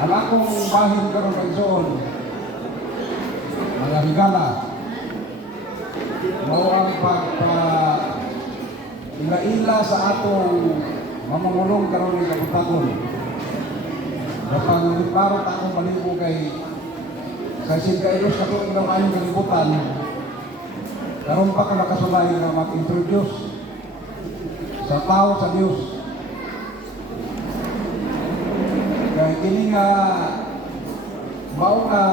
Ang akong bahin karon kay Igsoon, mga higala, mao ang ila sa atong mamangulong karon ng kabutagon. Kapag nagparot akong malibo kay sa Sigailos na kung ilang ayong kalibutan, karon pa ka nakasulay na mag-introduce sa tao sa Diyos. Kaya kini nga mao nga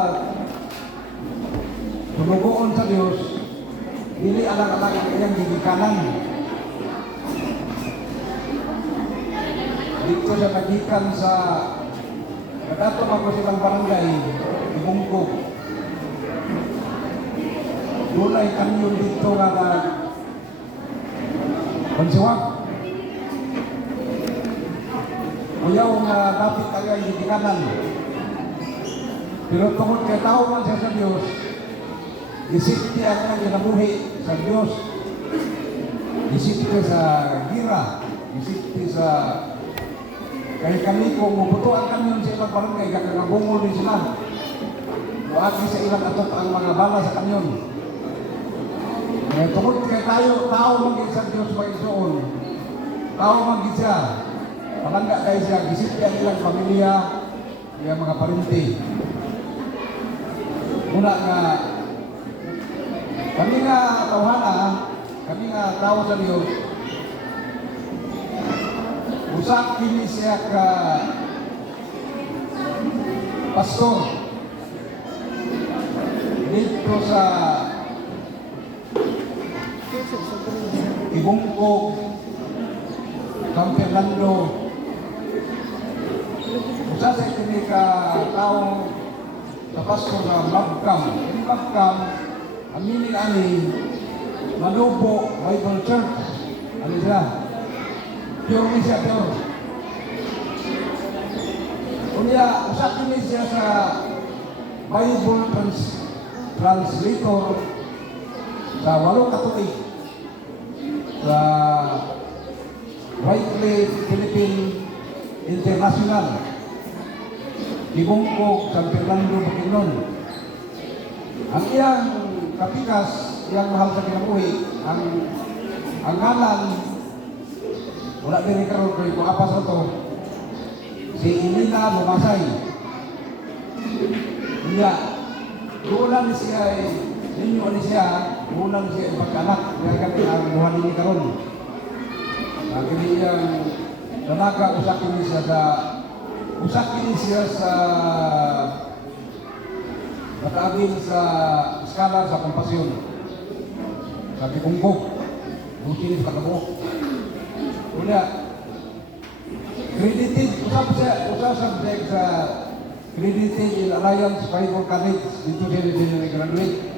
tulugoon sa Diyos, dili alang-alang ang iyang gigikanan. Dito siya nagikan sa kadato ako silang barangay, Ibungkog. Dunay kanyon dito nga na pansiwag. Uyaw nga dapat kayo ay gigikanan. Pero tungkol kay tao man siya sa Diyos, isipti ang kanyang ginabuhi sa Diyos. Isipti sa gira, isipti sa kaya kami kung mabutuan kami sa ilang barangay, kakangabungol din sila. Buati sa ilang atot ang mga bala sa kanyon. Kaya tungkol kay tayo, tao magiging sa Diyos mag-isoon. Tao magiging siya. Palangga kayo siya, gisipti ang ilang pamilya, yung mga parinti. Muna nga, kami nga tawhana, kami nga tao sa Diyos, usak kini siya ka pastor dito sa Ibungkog, San Fernando. Usa sa kini ka tao sa pastor na Magkam. Ini Magkam, aminin ani Manubo Bible Church. Ano siya? Pure ni siya, pure. Kunya, usap ni siya sa Bible translator sa 8 katuig sa Wycliffe Philippine International, Ibungkog, San Fernando, Bukidnon. Ang iyang kapikas, iyang mahal sa kinabuhi, ang ngalan, wala din karon kay kung apas na to, si Inina Lumasay. Iya, ulan siya ninyo ni siya, ulan siya pagkanak, kaya kami ang buhan ini karon. Kini yang dalaga usakin siya sa mataagin sa skala sa kompasyon. Sa Ibungkog, buti sa Katabuok. Unya, credited, usap sa credited in Alliance Bible College, dito siya nag-graduate.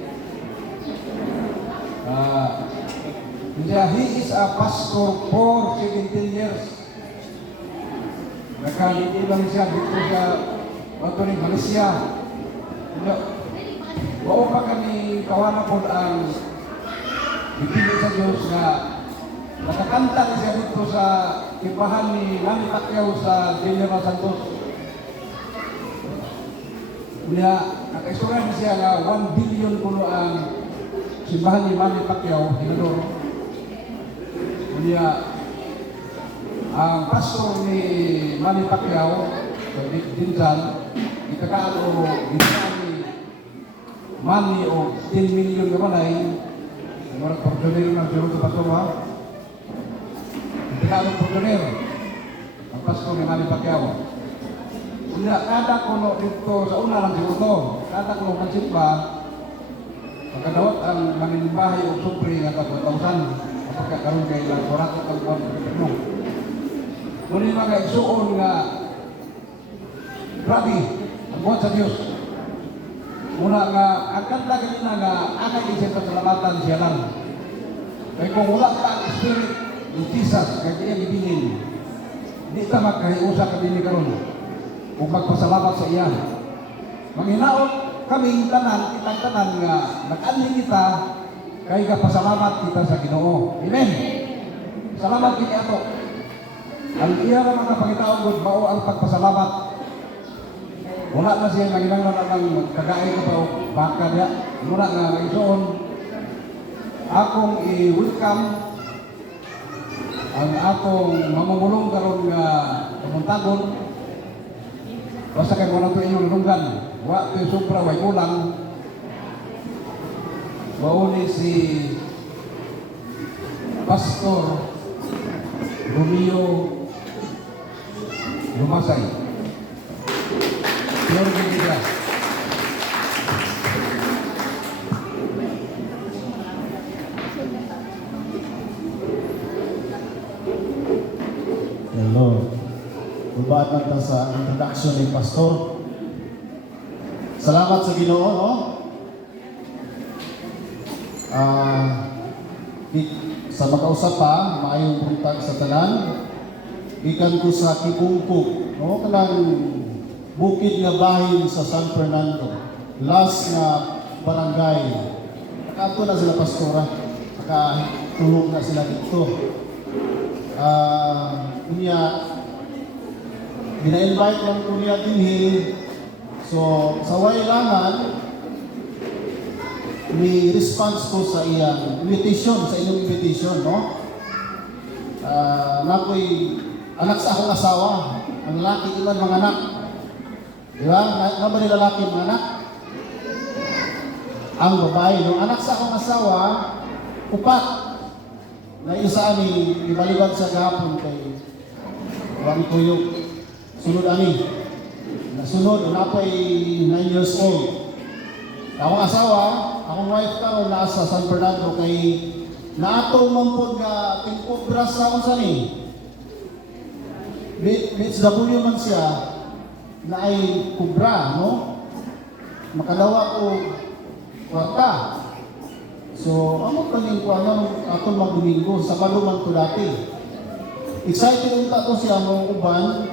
He is a pastor for 17 years. Nakaliti lang siya dito sa Malaysia. Wao pa kami kawana po ang ipili sa Diyos na nakakanta siya dito sa timbahan ni Manny Pacquiao sa General Santos. Kaya nakaisuran siya na 1 billion puno ang simbahan ni Manny Pacquiao, Hinador. Kaya ang pastor ni Manny Pacquiao sa Dinsan, ikakaan o ginaan ni Manny o 10 million na malay, ang portionero ng Siro sa pastor ha. Ikakaan o portionero, ang pastor ni Manny Pacquiao. Kaya kada ko dito sa una lang siguro, kada ko pansit ba, pagkadawat ang manimbahay o supri nga katawsan, pagkakaroon kayo lang korakot ang buwan sa Pagpagpag. Ngunit mga igsuon nga, grabe, ang buwan sa Diyos. Muna nga, ang kanta kanina nga, akay isip sa salamatan siya lang. Kaya kung wala ka ang spirit ni Jesus, kaya kaya ibinin, hindi ka magkahiusa ka din karon kung magpasalamat sa iya. Manghinaot kaming tanan, kitang tanan nga, nag-anling kita, kaya kapasalamat kita sa Ginoo. Amen. Salamat kini ato. Ang iya nga mga pangitaon gud mao ang pagpasalamat. Wala na siya naginanglan ng kagaay ko pa o baka niya. Muna nga isuon. Akong i-welcome ang akong mamumulong karon nga kamuntagon. Basta kayo mo na ito inyong lulunggan. Wa ito sobra, way kulang. Mauni si Pastor Romeo Lumasay. Pure Biblia. Hello. Bubaan natin sa introduction ni Pastor. Salamat sa Ginoo, no? Sa makausap pa, maayong buntag sa tanan. Ikan ko sa Kibungkog, no? Kanang bukid nga bahin sa San Fernando. Last nga barangay. Nakato na sila pastora. Nakatulog na sila dito. Niya, bina-invite lang ko niya din. So, sa wailangan, may response ko sa iyang invitation, sa inyong invitation, no? Nakoy anak sa akong asawa, ang lalaki iman mga anak. Di ba? Nga ba ni lalaki mga anak? Ang babae, no? Anak sa akong asawa, upat. Na isa ani, ibalibad sa gapon kay Juan Tuyok. Sunod ani. Nasunod, napay 9 years old. Akong asawa, akong wife karon nasa San Fernando kay naato mampod nga tingkobra sa unsa ni. BHW man siya na ay kubra, no? Makalawa ko kwarta. So, amo kaning ko ano ato magdomingo sa Baluman ko dati. Excited unta to siya mo uban.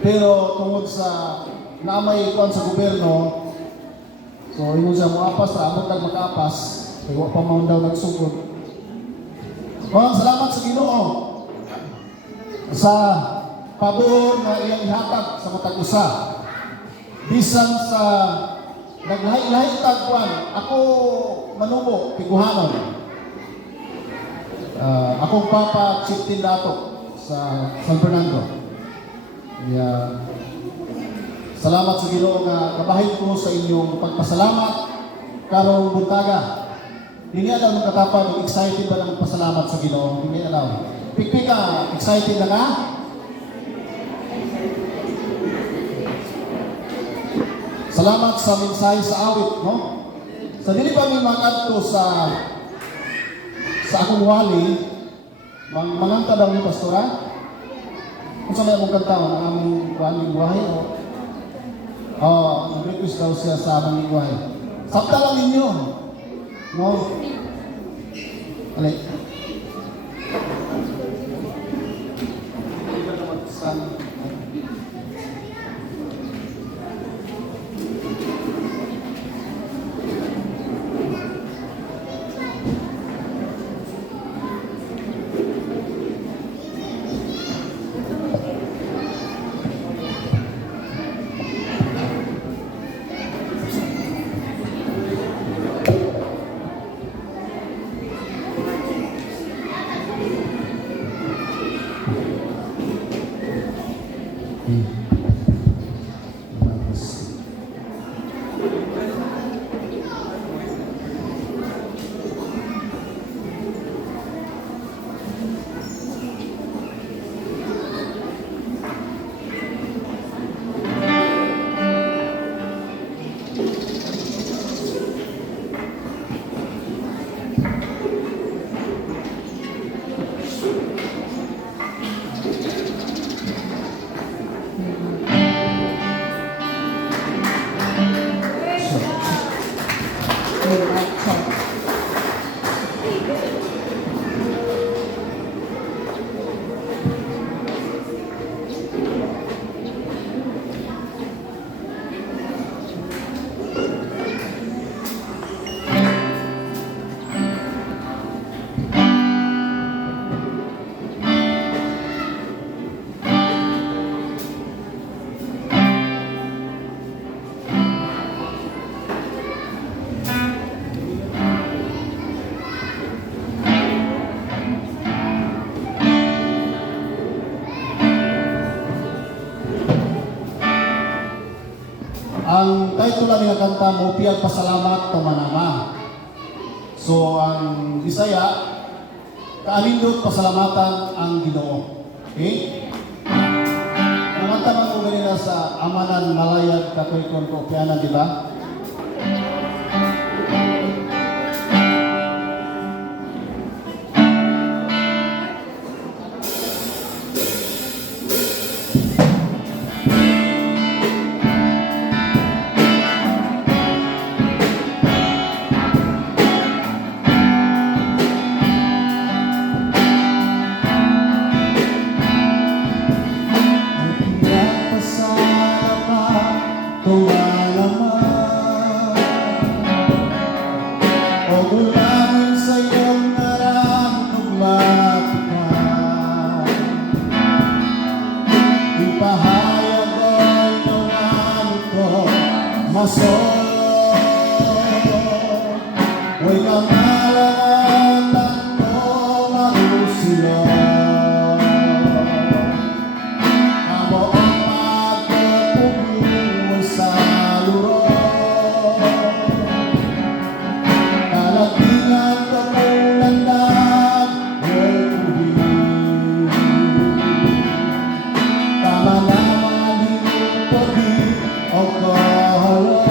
Pero tungod sa namay kuan sa gobyerno, so ingon siya mo apas ra amo kag makapas, kay wa pa man daw nagsugod. Maraming salamat sa Ginoo sa pabor nga iyang ihatag sa matag usa. Bisan sa naglahi-lahi tagwan, ako manubo, tiguhanon. Akong papa, Chieftain Dato sa San Fernando. Salamat sa Ginoo nga kabahin ko sa inyong pagpasalamat karong buntaga. Hindi alam ng katapad, excited ba ng pasalamat sa Ginoo? Hindi alam. Pikpik ka, excited na nga? Salamat sa mensahe sa awit, no? Sa dili pa may magadto sa akong wali, manganta daw ni pastora. Kung saan akong kanta, ang aming waling buhay, nag-request daw siya sa aming buhay. Sakta lang ninyo, no? Alay. Ang title lang nga kanta mo, Piyag Pasalamat Tumanama. So, ang Bisaya, kaanindot pasalamatan ang Ginoo. Okay? Kumanta man mo ganina sa Amanan Malayag Katolikon Kopianan, di ba? Huwag kang malalatan mo magusilo. Amo ang magpupuloy sa luro. Kalatingan ka pulandag huwag tama naman hinupagi o kahalo.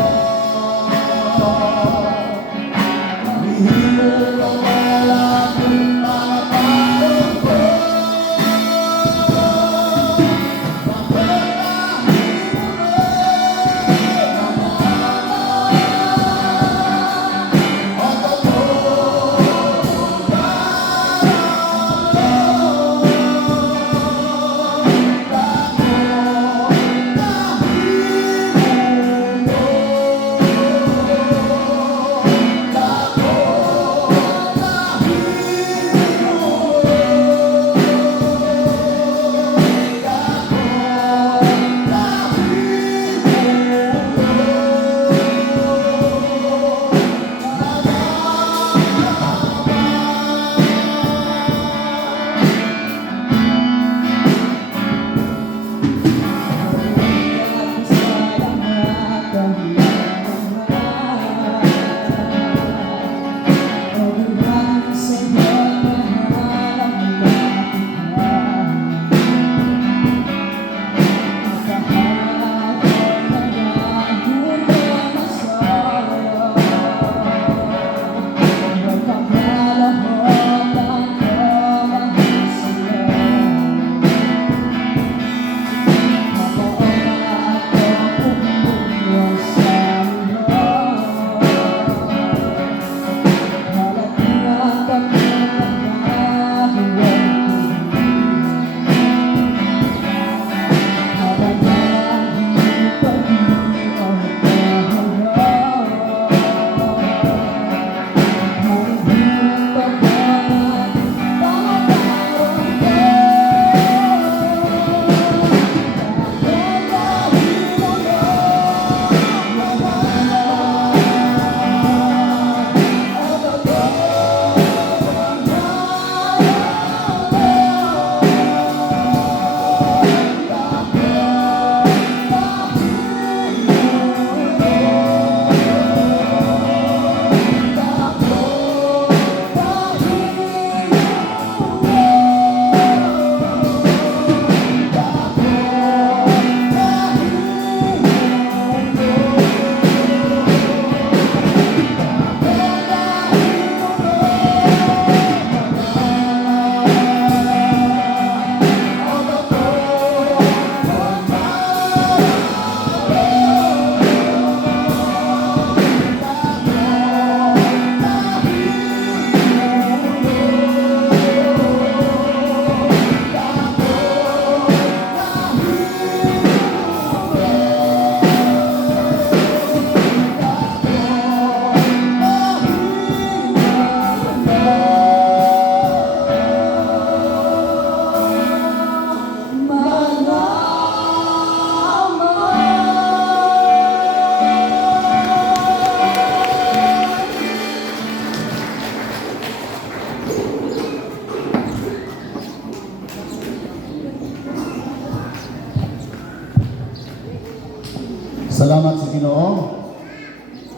Salamat sa Ginoo.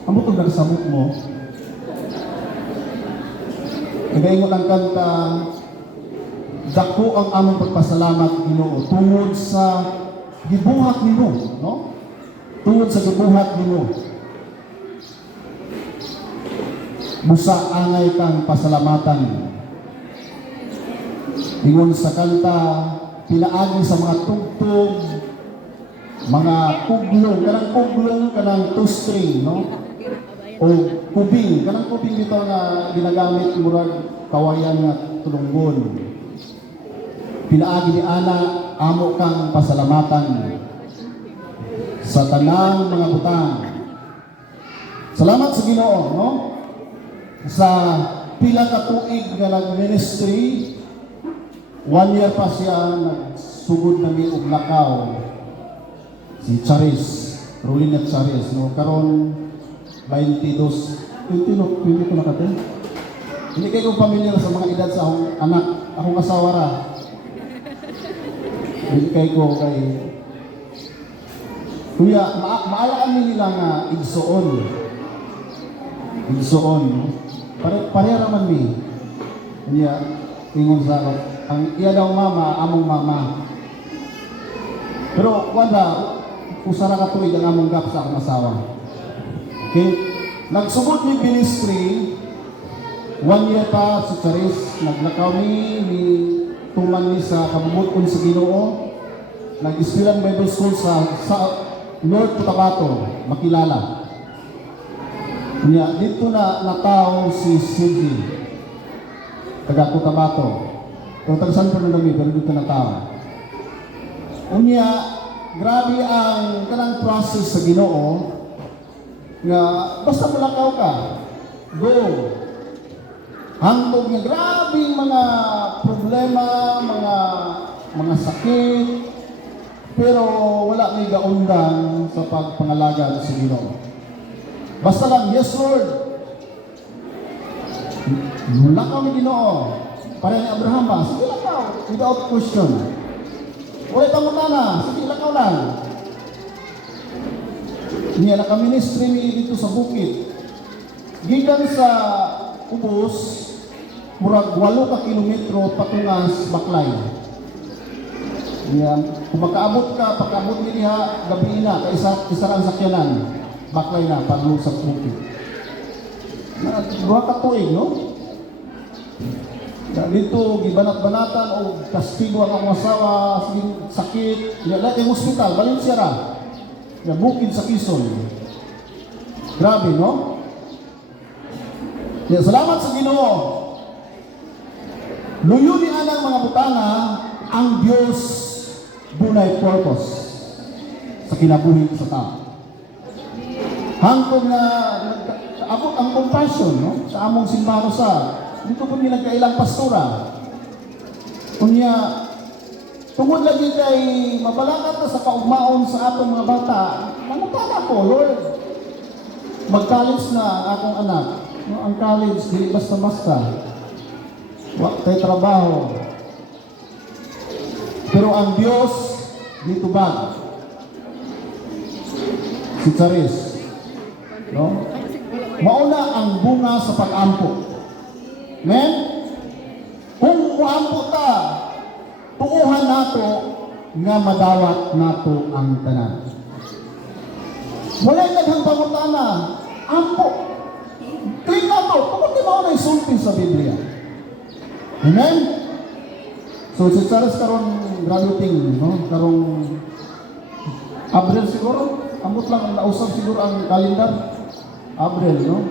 Amo tong nagsamot mo. Nagaingon ang kanta, dako ang among pagpasalamat Ginoo tungod sa gibuhat nimo, no? Tungod sa gibuhat nimo. Busa angay kang pasalamatan. Ingon sa kanta, pinaagi sa mga tugtog, mga kuglong, kanang two-string, no? O kubing, kanang kubing dito nga ginagamit murag kawayan nga tulunggon. Pinaagi ni Ana, amo kang pasalamatan sa tanang mga butang. Salamat sa Ginoo, no? Sa pila ka tuig nga nag-ministry, 1 year pa siya nagsugod na mi og lakaw. Si Charis, Rolina Charis, no? Karon 22 ko na kate. Hindi kayo pamilyar sa mga edad sa akong anak, akong asawa ra. Hindi kayo kay kuya, maalaan nila nga igsoon. Igsoon, no? Pareha naman mi. Niya, ingon sa ako, ang iya daw mama, among mama. Pero wala, usara ka tuig ang among gap sa akong asawa. Okay? Nagsugod ni ministry, 1 year pa si Charis, naglakaw ni tuman ni sa kabubuton sa Ginoo, nag-ispilang Bible School sa North Cotabato, makilala. Niya, dito na nataw si Cindy, taga Cotabato. Kung taga-san pa na namin, pero dito nataw. Unya, grabe ang kanang process sa Ginoo, nga basta malakaw ka, go. Hangtod nga grabe mga problema, mga sakit, pero wala may gaundan sa pagpangalagad sa Ginoo. Basta lang, yes Lord. Lakaw ni Ginoo. Para ni Abraham ba? Sige lakaw, without question. Wala pangutana, sige lakaw lang. Niya naka-ministry ni dito sa bukid. Gikan sa Ubos, murag 8 ka kilometro patungas Baklay. Niya, kung makaabot ka, pagkaabot ni diha, gabi na, isa lang sakyanan. Baklay na, paglo sa bukid. Dua ka tuig, no? Dito, gibanat-banatan o kastigo ang akong asawa, sakit. Niya, lahat yung hospital, Valencia ra. Na bukid sa Quezon. Grabe, no? Kaya salamat sa Ginoo. Luyo ni anang mga butana, ang Diyos bunay purpose sa kinabuhi sa tao. Hangtod na abot ang compassion, no? Sa among simbahan sa dito po nila kailang pastora. Kunya tungod lagi kay mabalakat na sa kaugmaon sa atong mga bata, mangutana ko, Lord. Mag-college na ang akong anak. No, ang college, di basta-basta. Wala tayo trabaho. Pero ang Diyos, dito ba? Si Charis. No? Mauna ang bunga sa pag-ampo. Men, kung muampo ta, tuuhan nato nga madawat nato ang tanan. Wala naghang pangutana, ampo. Click nato, kung di mo na isulti sa Biblia. Amen? So, si Charles karon graduating, no? Karong Abril siguro, ambot lang ang nausap siguro ang kalendar. Abril, no?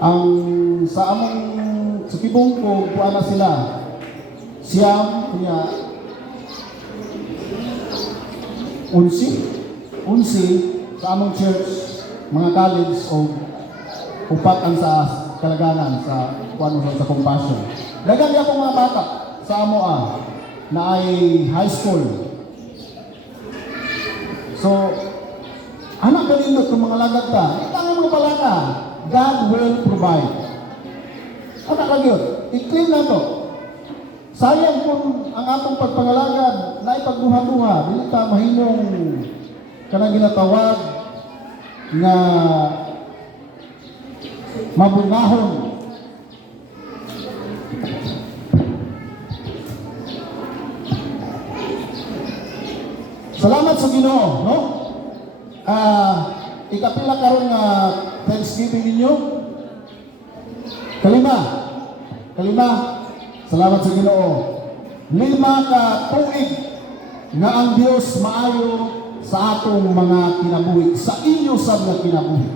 Ang sa among sa kibong ko, kuha na sila. Siyam, kunya, unsi, sa among church, mga college, o upat ang sa kalaganan, sa kuano sa compassion. Dagan niya akong mga bata sa amo na ay high school. So, anak galindot kung mga lagat ka, itang mga palaka, God will provide. Anak lang yun, i-claim na to. Sayang kung ang atong pagpangalagad na ipagduha-duha, dili ta mahinong kanang ginatawag nga mabungahon. Salamat sa Ginoo, no? Ikapila karon nga Thanksgiving ninyo? Kalima. Salamat sa Ginoo. 5 ka tuig nga ang Dios maayo sa atong mga kinabuhi, sa inyo sab nga kinabuhi.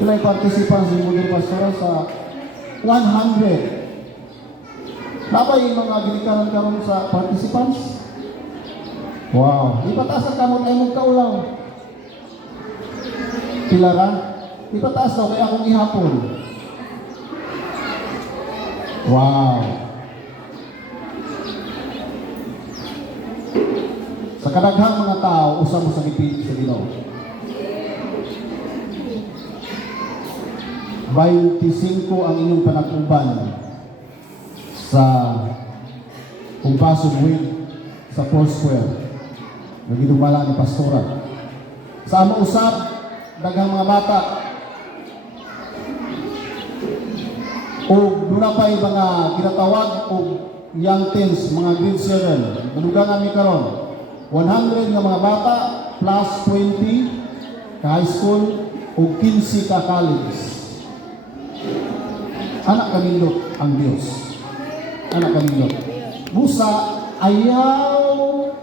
Ilay participants ni Mother Pastora sa 100. Napay mga ginikanan karon sa participants? Wow, ipataas ka mo tayo kaulaw. Pila ra? Ipataas daw kaya akong ihapon. Wow. Sa kadaghang mga tao, usa mo sa gipili sa Ginoo. 25 ang inyong panag-uban sa Pumpasong Wing sa Foursquare. Nagidumala ni Pastora. Sa amo usab, daghang mga bata o duna pa'y mga ginatawag o young teens, mga grade 7. Manugang kami karon 100 nga mga bata plus 20 ka high school o 15 ka college. Anak kanindot ang Dios. Anak kanindot. Busa ayaw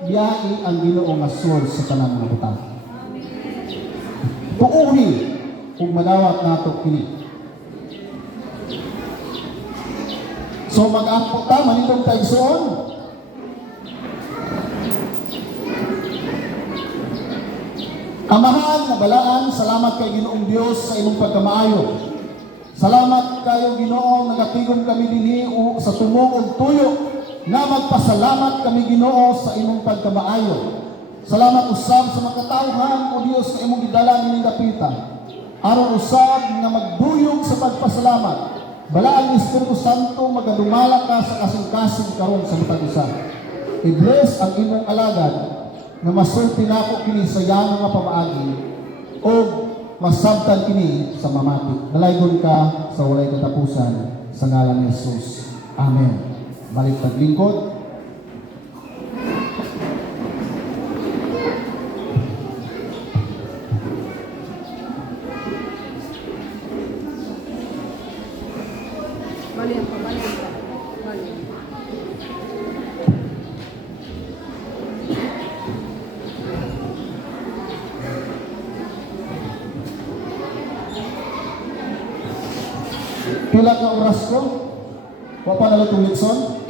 biyahe ang Ginoo nga source sa tanang mga butang. Tuuhi kung madawat nato kini. So mag-ampo ta, manindong tayo soon. Amahan na balaan, salamat kay Ginoong Dios sa imong pagkamaayo. Salamat kayo Ginoo, nagatigom kami dinhi sa tumong ug tuyo na magpasalamat kami Ginoo sa imong pagkamaayo. Salamat usab sa makatawhan o Dios sa imong gidala nining dapita. Aron usab nga magduyog sa pagpasalamat. Balaan ni Espiritu Santo magadumala ka sa kasing-kasing karon sa matag usa. I-bless ang imong alagad nga masulti nako kini sa yano nga pamaagi o masabtan kini sa mamati. Dalaygon ka sa walay katapusan sa ngalan ni Jesus. Amen. Balik paglingkod. Pila ka oras ko? Wa pa na itong litson?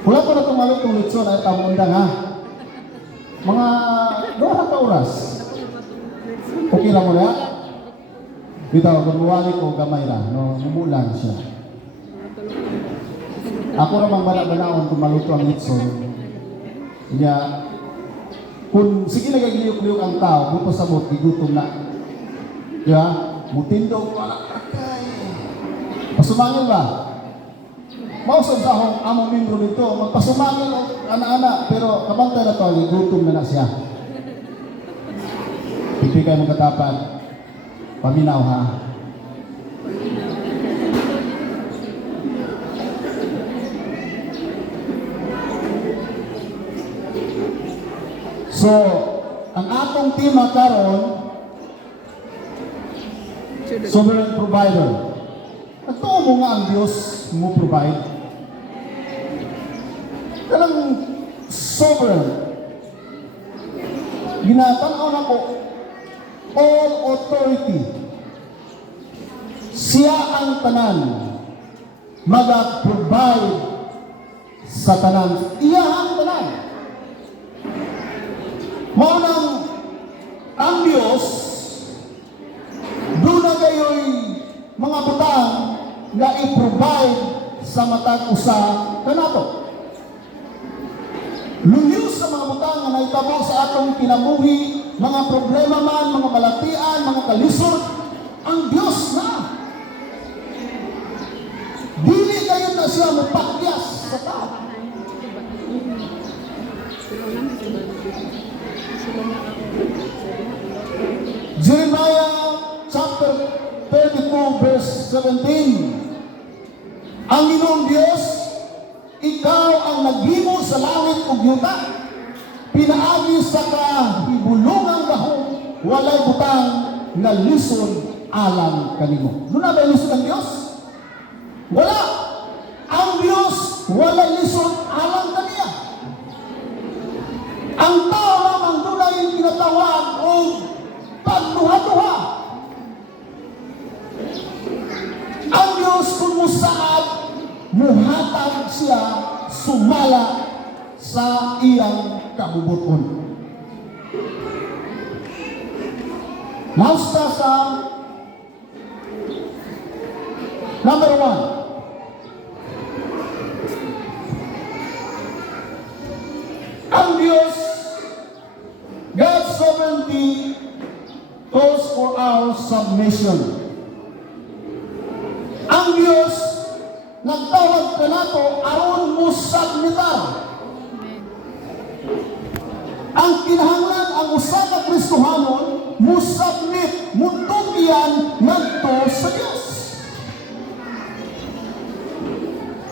Wala pa na itong malo itong litson ay tamundang ha? Mga 2 ka oras. Okay lang mo na? Bitaw, gumuwali ko gamay na, no, mumulan siya. Ako namang bala-balaon kung maluto ang litson. Kaya, kung sige nagagiliyok-liyok ang tao, buto sa bot, igutom na. Kaya, mutindog wala. Pasumangil ba? Mausap sa akong among membro nito, magpasumangil o ana-ana, pero kabantay na to, gutom na siya. Pipikay mong katapan, paminaw ha. So, ang atong tema karon, sovereign provider. Ito mo nga ang Diyos mo provide. Kanang sovereign. Ginatanaw na ko, all authority. Siya ang tanan. Mag-provide sa tanan. Iya ang tanan. Maunang ang Diyos, doon na kayo'y mga butang na i-provide sa matag usa kanato. Luyos sa mga butang na naitabo sa atong kinabuhi, mga problema man, mga malatian, mga kalisod, ang Diyos na. Dili kayo na siya mapakyas sa tao. Jeremiah chapter 32 verse 17. Ang Ginoong Diyos, ikaw ang naghimo sa langit ug yuta, pinaagi sa kahibulungang gahom, walay butang nga lisod alang kanimo. Doon na ba lisod ang Diyos? Wala. Ang Diyos walay lisod alang kaniya. Ang tao lamang doon ay tinatawag o pagduha-duha. Ang Diyos kung musaad, muhatag siya sumala sa iyang kabubuton. Basta sa number 1. Ang Diyos, God's sovereignty calls for our submission. Ang Diyos, nagtawag ka nato aron mo submitar. Ang kinahanglan ang usa ka Kristohanon mo submit, mo tugyan ngadto sa Dios.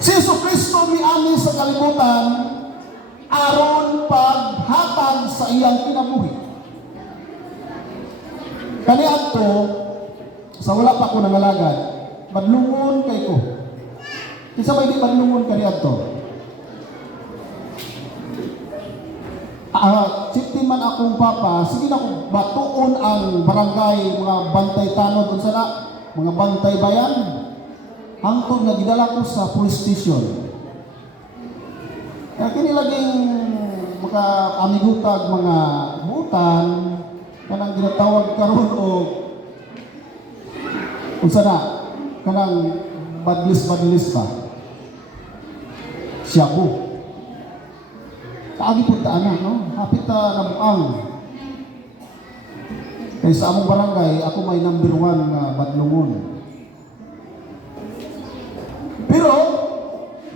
Si Jesucristo miani sa kalibutan aron paghatag sa iyang kinabuhi. Kaniadto sa wala pa ko nangalagad, badlungon kay ko. Isa ba di badlungon kaniadto? Sipti man akong papa, sige na kung batuon ang barangay, mga bantay tanod, kung sana, mga bantay bayan, hangtod na gidala ko sa police station. Kaya kinilaging maka-amigutag mga butan, kanang ginatawag karon o kung sana, kanang badlis-badlis ba? Siyabu. Kaagi po taan no? Hapit na buang. Kaya sa among barangay, ako may number 1 na badlungon. Pero,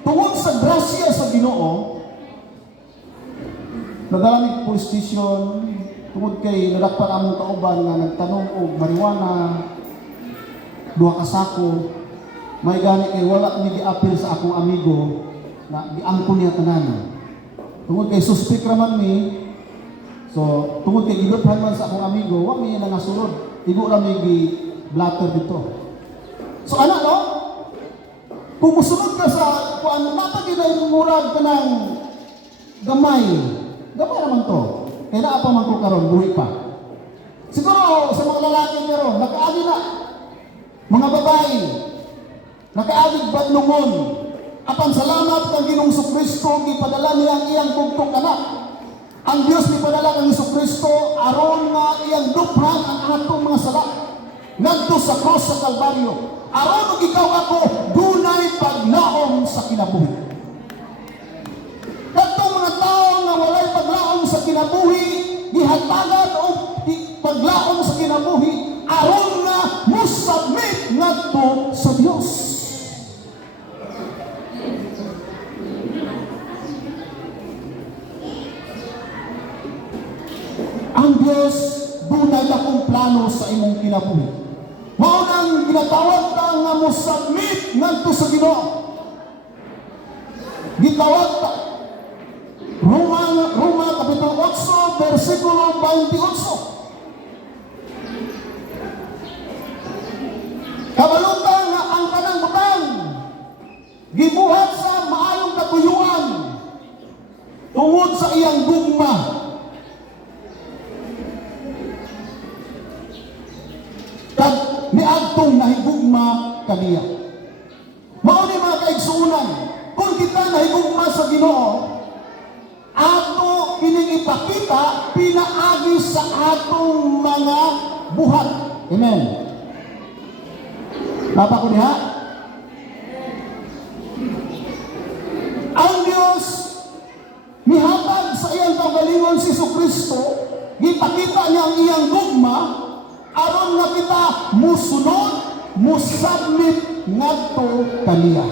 tungod sa grasya sa Ginoo, nadalamig police station, tungod kay nadakpan among kauban na nagtanong og marijuana, 2 ka sako, may gani kay wala ni gi-appeal sa akong amigo na giangkon niya tanan. Tungod kay suspect raman mi, so tungod kay gidothan man sa akong amigo, wa mi na nasulod. Igo ra mi gi-blatter dito. So ana no? Kung musulod ka sa kuan napagi na murag kanang gamay. Gamay naman to. Kaya naa pa man ko karon buhi pa. Siguro sa mga lalaki karon nakaagi na. Mga babae nakaagig badlungon. Apan salamat kang Ginoong Jesucristo, gipadala niya ang iyang bugtong anak. Ang Dios gipadala kang Jesucristo aron nga iyang dupran ang atong mga sala. Ngadto sa cross sa Kalbaryo. Aron og ikaw ako dunay paglaom sa kinabuhi. Kadtong mga tawo nga walay paglaom sa kinabuhi, gihatagan og paglaom sa kinabuhi aron nga mo-submit ngadto sa Dios. Ang Diyos, dunay akong plano sa imong kinabuhi. Mao nang ginatawag ka nga mo submit ngadto sa Ginoo. Gitawag ka. Roma kapitulo 8 bersikulo 28. Kabalutan nga ang kanang butang gibuhat sa maayong katuyuan tungod sa iyang gugma. Niadtong nahigugma kaniya. Mao ni mga kaigsuonan, kung kita nahigugma sa Ginoo, ato kining ipakita pinaagi sa atong mga buhat. Amen. Papa ko diha. Ang Dios mihatag sa iyang kaugalingon si Jesucristo, gipakita niya ang iyang gugma aron nga kita musunod, musubmit ngadto kaniya.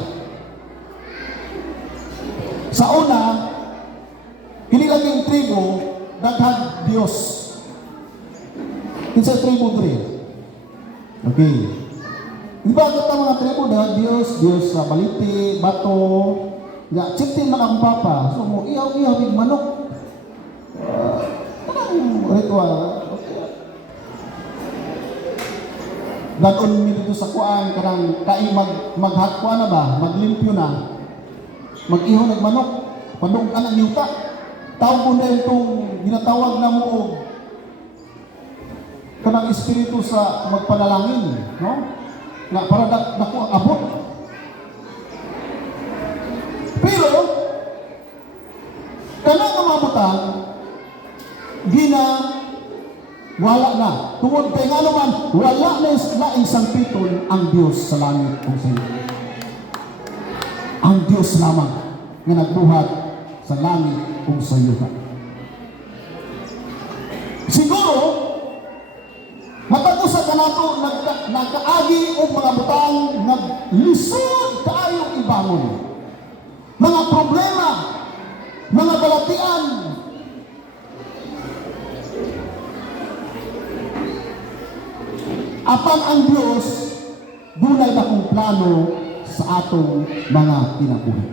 Sa una, kini laging tribo daghang Dios. Kinsa tribo diri? Okay. Di ba kita mga tribo daghang Dios, Dios sa baliti, bato, ya chitin man ang papa. So mo iyaw-iyaw big manok. Anong ritual? Dagon mi dito sa kuan kanang kai maghakwa na ba, maglimpyo na. Mag-iho nagmanok, padung anang yuta. Tawag ko na itong ginatawag na mo og kanang espiritu sa magpanalangin, no? Na para dako ang abot. Pero kanang mamabutan gina wala na. Tungod kay nga naman, wala na laing sangpitol ang Diyos sa langit kung sa iyo. Ang Diyos lamang nga nagbuhat sa langit kung sa iyo. Siguro, matag-usa ka nato, nagkaagi o mga butang, naglisod tayo ibangon. Mga problema, mga balatian, apan ang Diyos, dunay bakong plano sa atong mga kinabuhi.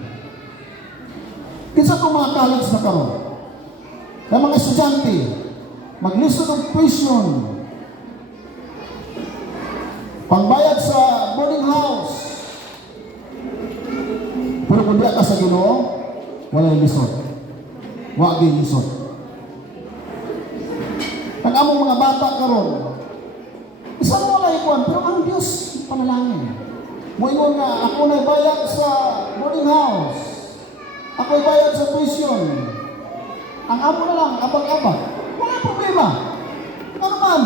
Kinsa itong mga college na karon? Ang mga estudyante, maglisod ng tuition, pangbayad sa boarding house. Pero kung di ka sa Ginoo, wala yung lisod. Wag yung lisod. Ang among mga bata karon, isa mo wala ikuan, pero ang Diyos panalangin. Moingon nga, ako na bayad sa boarding house. Ako bayad sa tuition. Ang amo na lang, abag-abag. Wala problema. Ano man,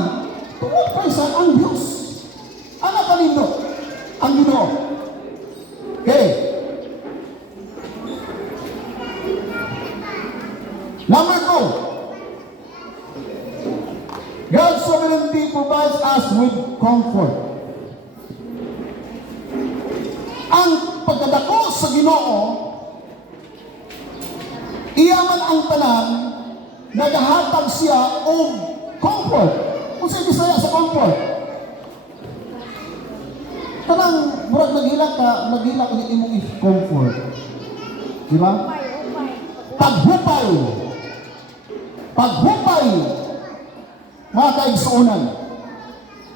tungod pa isa ang Diyos. Anak kanindo, ang Ginoo. Okay. Number 2. God's sovereignty provides us with comfort. Ang pagkadako sa Ginoo, iya man ang tanan, nagahatag siya og comfort. Kung sa Bisaya sa comfort, tanang murag naghilak ka ni imong comfort. Di ba? Paghupay. Paghupay. Mga kaigsuunan.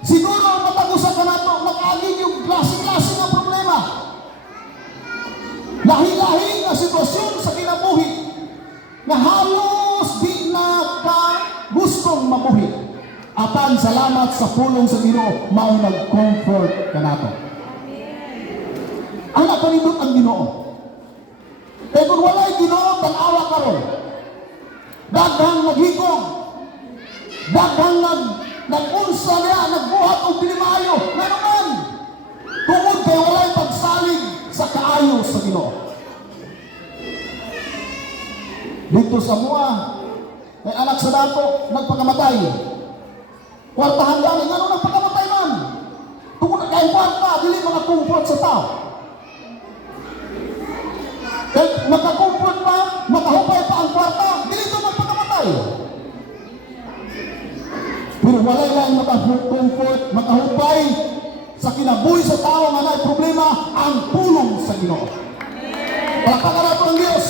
Siguro matag-usa ka nato, nag-aging yung klase-klase ng problema. Lahi-lahi na sitwasyon sa kinabuhi na halos di na ka gustong mabuhi. Apan salamat sa pulong sa Ginoo, mao nag-comfort ka nato. Ang nakalindot ang Ginoo. Kaya kung wala'y Ginoo, tanawa ka ron. Daghang naghigog. Daghang nag-unsa niya, nagbuhat o pinimayo. Nga naman, tungod kay wala'y pagsalig sa kaayo sa Ginoo. Dito sa mua, may anak sa dato, nagpakamatay. Kwartahan gani, nga nung nagpakamatay man. Tungod na kay kwarta, dili mga comfort sa tao. Kaya makakomfort pa, makahupay pa ang kwarta, dili ito magpakamatay. Pero walay lang maka-comfort, makahupay sa kinabuhi sa tao nga na problema ang pulong sa Ginoo. Palakpakan nato ang Diyos.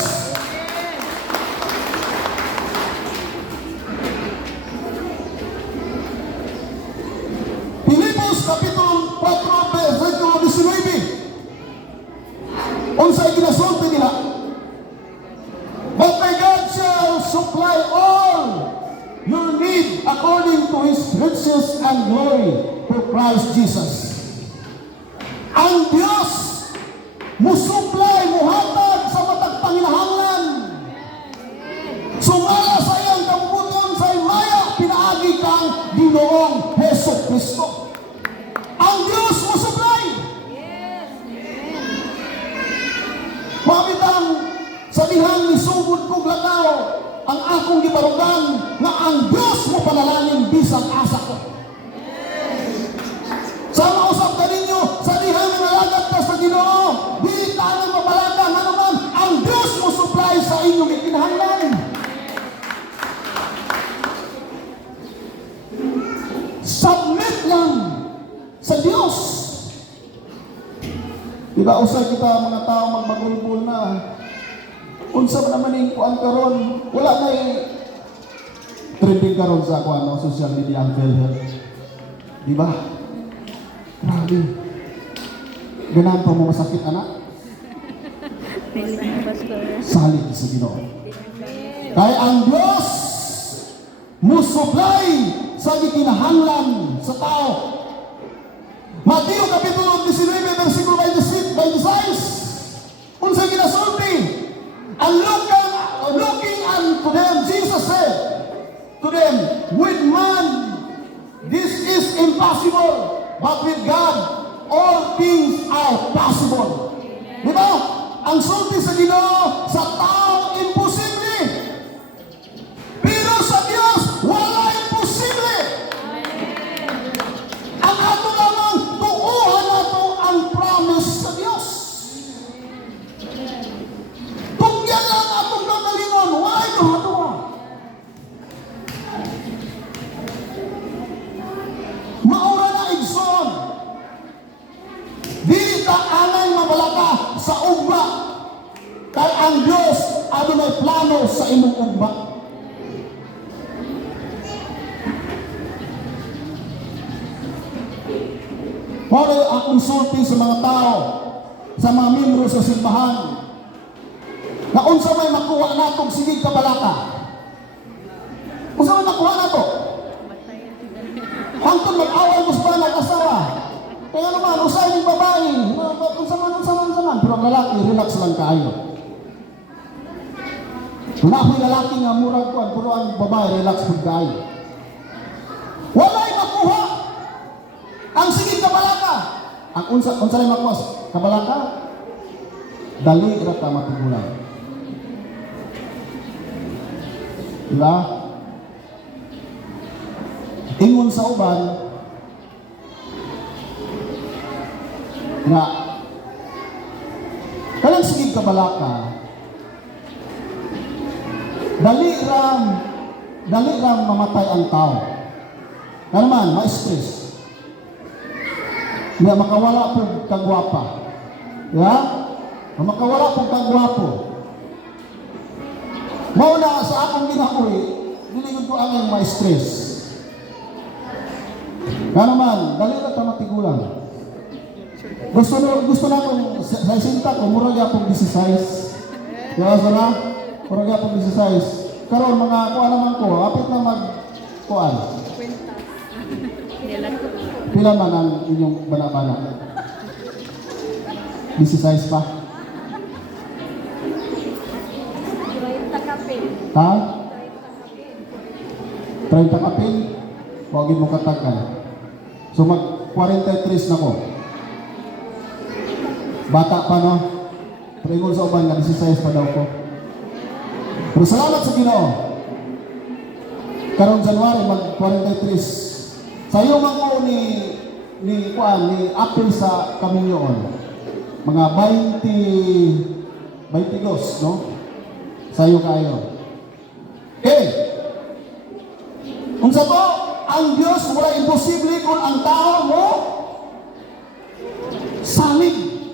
Filipos Kapitulo 4, versikulo 19. Unsay ginasulti nila? But my God shall supply all your need according to His riches and glory through Christ Jesus. Ang Diyos musupply, muhatag sa matag panginahanglan. Sumala sa iyang kabubuton sa imaya, pinaagi kang Ginoong Hesus Kristo. Ang Diyos musupply. Mabitang sa dihang ni sugod kong lakaw, ang akong gibarugan nga ang Diyos mo panalangin bisang asa ko. Sa mausap ka ninyo, sa dihang nalagat ka sa Ginoo, di tanang mabalaga nga naman, ang Diyos mo supply sa inyong ikinahanglan. Diba usay kita mga tao magbagulbul na. Unsa man naman yung kuan karon, wala na trending karon sa kuan no, social media ang PhilHealth. Diba? Grabe. Ganahan pa mo masakit anak? Salig sa Ginoo. Kaya ang Diyos musuplay sa gikinahanglan sa tao. Mateo Kapitulo 19, versikulo 26. Unsa ginasulti? And looking unto them, Jesus said to them, with man this is impossible, but with God all things are possible. Diba? Ang sulti sa Ginoo, sa tao imposible. Pero sa Diyos, wala imposible. Ang ato lamang tuuhan nato ang promise sa Diyos. Kung yan ang atong kagalingon, wala ito hatuwa. Maura na igsoon. Dili ta anay mabalaka sa ugma. Kay ang Diyos adunay plano sa imong ugma. Mao ang sulti sa mga tao, sa mga membro sa simbahan. Na unsa may makuha natong sige kabalaka. Unsa may makuha nato? Hangtod mag-away mo sa nag-asawa. Kaya naman, usay ng babae, unsa man. Pero ang lalaki, relax lang kaayo. Wala akong lalaki nga murag kuan, pero ang babae, relax po kaayo. Wala'y makuha ang sige kabalaka. Ang unsa may makuha kabalaka, dali rata matigulang. Diba? Ingon sa uban nga kanang sige kabalaka, dali ram mamatay ang tao. Ano man, ma-stress. Nga makawala po kagwapa. Ya? Makawala po kagwapo. Mao na sa akong ginakuri, dilingod ko ang ma-stress. Nga naman, dali na ta matigulang. Gusto na kung sa sinta ko, murag akong 16. Diba sa na? Murag akong 16. Karon mga kuha naman ko, apit na mag-kuhan. Pila man ang inyong bana-bana? 16 pa? 30 kapil. Ha? 30 kapil? Huwagin mo katakan. So mag-43 na ko. Bata pa no? Pero ingon sa uban nga 16 pa daw ko. Pero salamat sa Ginoo. Karong January mag-43. Sayo man ko ni apil sa kaminyoon. Mga 22, no? Sayo kayo. Okay. Unsa to? Ang Diyos wala imposible kung ang tao mo salig.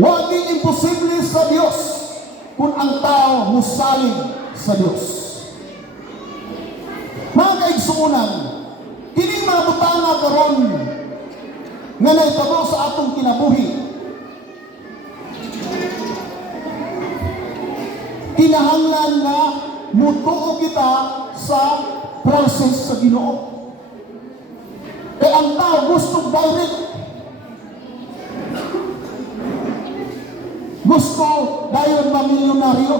Wala imposible sa Diyos kung ang tao mo salig sa Diyos. Mga kaigsuunan, kining mga butanga karon nga naitabo sa atong kinabuhi. Kinahanglan na mutuo kita sa process sa Ginoo. Kaya ang tao gusto direct. Gusto dayon mamilyonaryo.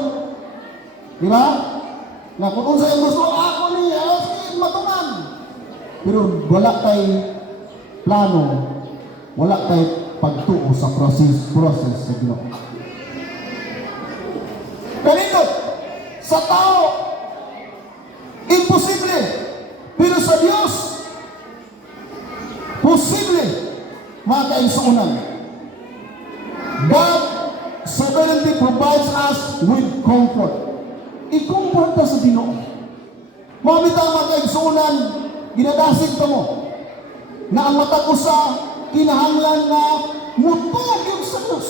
Di ba? Na kung unsa yung gusto, ako ni matungan. Pero wala kay plano, wala kay pagtuo sa process sa Ginoo. Ganito, sa tao, imposible. Pero sa Diyos, posible. Mga kaigsuunan. God sovereignty provides us with comfort. I-comfort ka sa Ginoo. Mga bitang mga kaigsuunan, ginadasig ka mo na ang matag usa kinahanglan na mutog yung sa Diyos.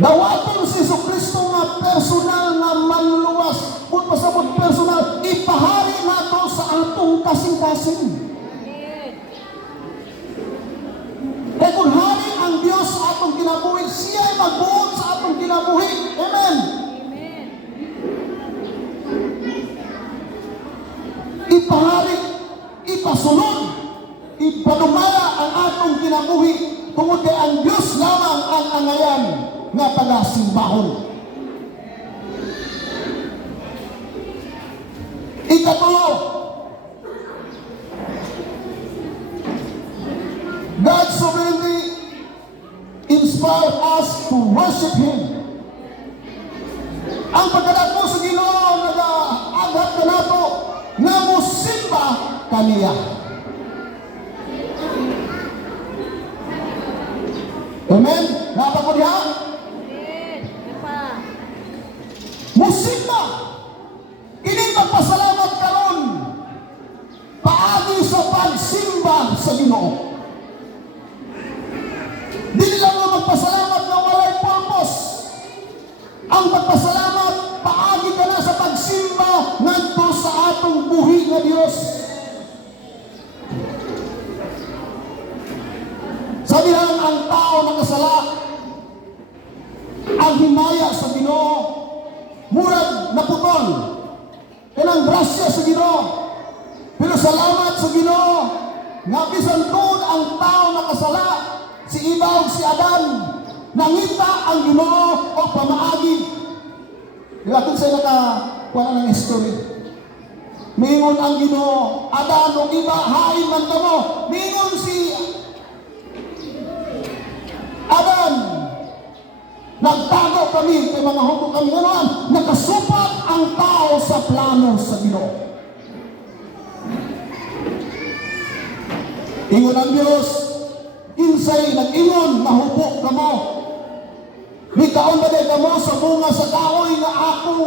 Dawaton si Jesucristo nga personal nga manluwas, kung pasabot personal, ipahari nato sa atong kasing-kasing. Kaya kung hari ang Diyos sa atong kinabuhi, siya ay magbuod sa atong kinabuhi. Amen. Ipahari, ipasunod, ipanumala ang atong kinabuhi, tungod kay ang Diyos lamang ang angayan nga pagasimbahon. Ikatulo, God sovereignly inspired us to worship Him. Ang pagkadako sa Ginoo nag-aghat ka nato nga musimba kaniya. Amen? Napagod diha? Musimba! Ining magpasalamat karon paagi sa pagsimba sa Ginoo. Dili lang nga magpasalamat na walay purpose. Ang pagpasalamat paagi ka na sa pagsimba ngadto sa atong buhi nga Dios. Sabi lang ang tao nakasala, ang himaya sa Ginoo murag naputol. Kanang grasya sa Ginoo. Pero salamat sa Ginoo nga bisan tuod ang tao nakasala, si Iba ug si Adan, nangita ang Ginoo o pamaagi. Diba kung sa'yo nakakuha ng history? Mingon ang Ginoo, Adan o Iba, hain man ka mo. Mingon si Adan, nagtago kami kay mga hukom kami ganoon, nakasupat ang tao sa plano sa Ginoo. Ingon ang Diyos, insay nag-ingon, mahubo ka mo. Mikaon ba din ka mo sa bunga sa kahoy na akong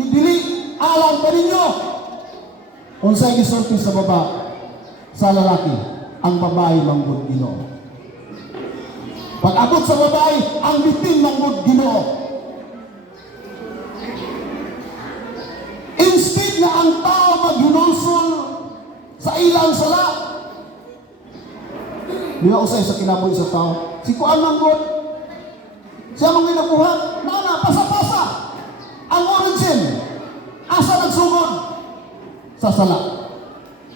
didili, alam ka ninyo. Unsay gisulti sa baba, sa lalaki, ang babae manggod Ginoo. Pag-abot sa babae, ang bitin manggod Ginoo. Instead na ang tao maghunolsol sa ilang sala, di ba usay sa kinabuhi sa tao, si Kuan manggod, siya mong ginabuhat, nana, pasa-pasa. Ang origin, asa nagsugod? Sa sala.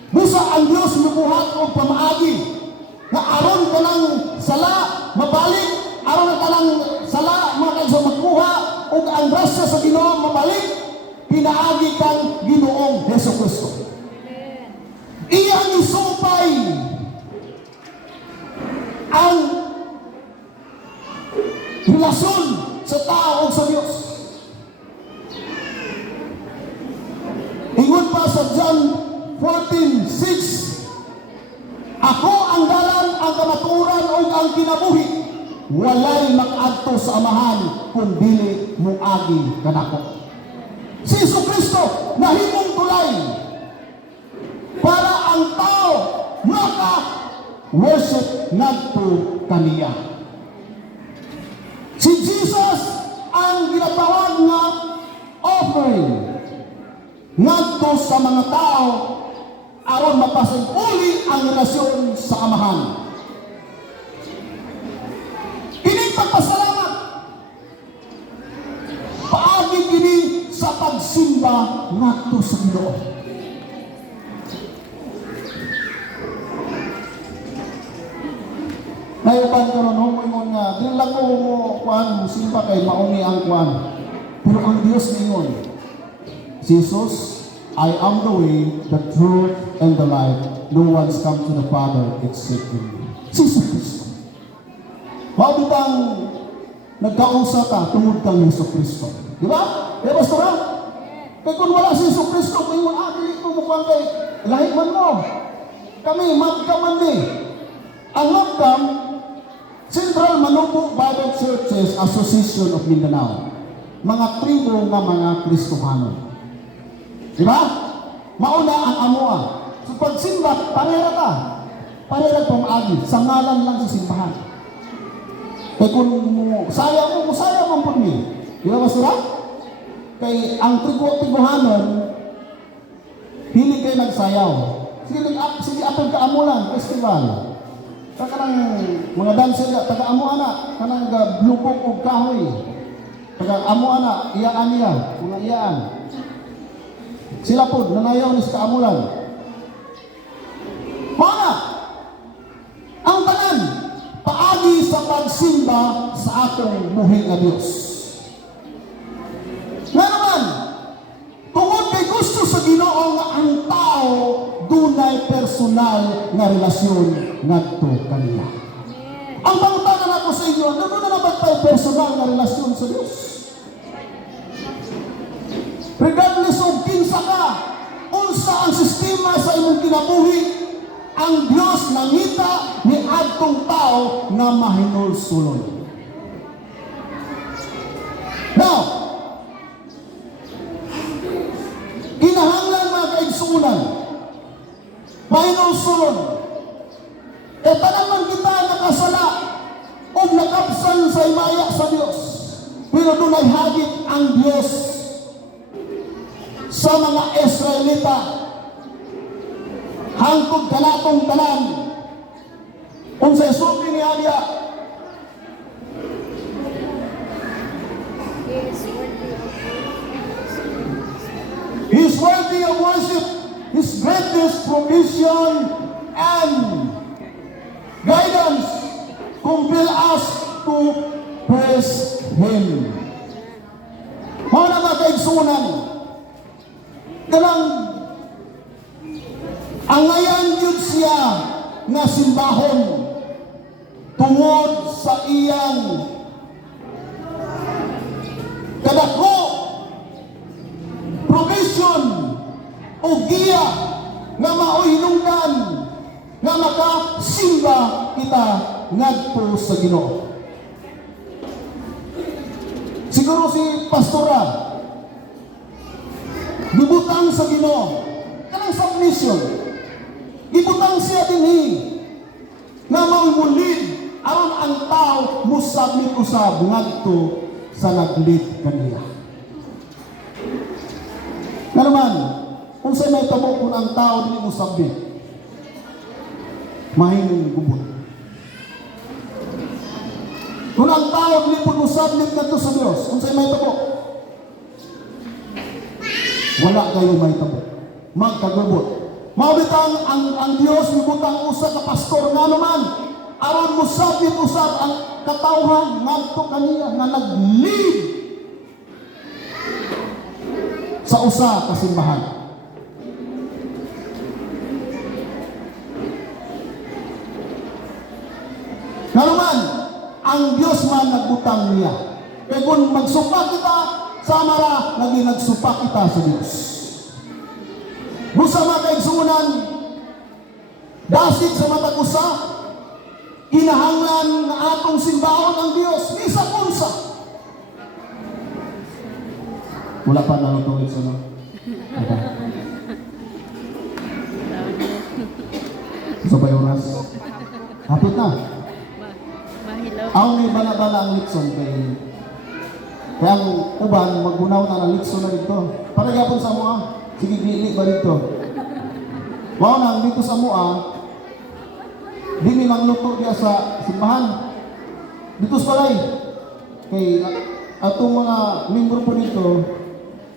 Musa ang Diyos nabuhat o pamaagi, na aron ka ng sala, mabalik, aron ka ng sala, mga kaisa magkuha, o ang grasya sa Ginoo mabalik, pinaagi kang Ginoong Jesucristo. Iyang isumpay ang relasyon sa tao o sa Diyos. Ingon pa sa John 14:6, ako ang dalan, ang kamaturan o ang kinabuhi. Walay makadto sa amahan kung dili muagi kanako. Si Jesucristo nahimong tulay para ang tao maka-worship ngadto kaniya. Si Jesus ang ginatawag nga offering ngadto sa mga tao aron mapasig uli ang relasyon sa amahan. Ining pagpasalamat paagi kini sa pagsimba ngadto sa Ginoo. Nayuban ko ron ingon nga di lang ko kuan simba kay mauni ang kuan. Pero ang Dios ningon, Jesus, I am the way, the truth, and the life. No one's come to the Father except in me. Jesus Cristo. Mabutang nagkaunsa ka tungod kang Yesu Cristo. Di ba? Eh, pastora? Kaya kung wala si Yesu Cristo, kung yung dili ko mukhang kay lahi man mo. Kami, magkam man di. Ang magkam, Central Manubo Bible Churches Association of Mindanao. Mga tribo nga mga Kristohano. Diba? Mauna ang amoa. So pagsimba, parera ka. Parera kang agi. Sa ngalan lang sa simbahan. Kaya kung sayang mo po niyo. Di ba masura? Kay ang trigo-tiguhanon, hindi kayo nagsayaw. Sige apel ka amulan, festival. Kanang mga dancer nga, taga-amo ana, kanang blubok o kahoy. Taga-amo ana, iyaan niya, mga iyaan. Sila po, nanayaw ni sa kaamulan. Mga, ang tanan, paagi sa pagsimba sa atong buhi nga Diyos. Nga naman, tungod kay gusto sa Ginoo nga ang tao dunay personal nga relasyon ngadto kaniya. Ang pangutanan ako sa inyo, ano na ba tayo personal nga relasyon sa Diyos? Regardless of kinsa ka, unsa ang sistema sa imong kinabuhi, ang Diyos nangita ni adtong tao nga mahinulsulon. Now, kinahanglan mga kaigsuunan, mahinulsulon. E talagang kita nakasala o nakapsan sa imaya sa Diyos. Pero doon ay hagit ang Diyos sa mga Israelita. Hangtod kanatong tanan. Kung sa isubi ni Alya, He is worthy of worship. His greatest provision and guidance compel us to praise Him. Mga na mga kaigsunan, kanang ang ngayon yun siya na simbahon tungod sa iyang kadako provision o giya nga maohinungdan nga makasimba kita ngadto sa Ginoo. Siguro si Pastora gibutang sa Ginoo kanang submission. Gibutang siya dinhi nga maumulid aron ang tao musabit usab ngadto sa naglid kaniya. Nga naman, kung sa'y may tabo kung ang tao din musabit, mahining gubot. Kung ang tao din po musabit ngadto sa Dios, kung sa'y may tabo, wala kayo may tabo. Magkagubot. Mabitang ang Dios mibutang usa ka pastor nga naman aron musabit usab ang katawhan ngadto kaniya nga nag-lead sa usa ka simbahan. Nga naman, ang Diyos man nagbutang niya. Kaya kung magsupa kita, sama ra, naging nagsupa kita sa Diyos. Busa mga kaigsuunan, dasig sa matag usa, kinahanglan na atong simbahon ang Diyos, isa kunsa. Wala pa nalutuin sa no? Okay. Sa ba yung oras? Hapit na. Ang may bala-bala ang litson kaya ang uban magbunaw na ng litson na dito. Para yapon sa mua, sige dili ba dito? Wow nang dito sa mua, di nilang luto diya sa simbahan. Dito sa balay. Kay atong mga membro po dito,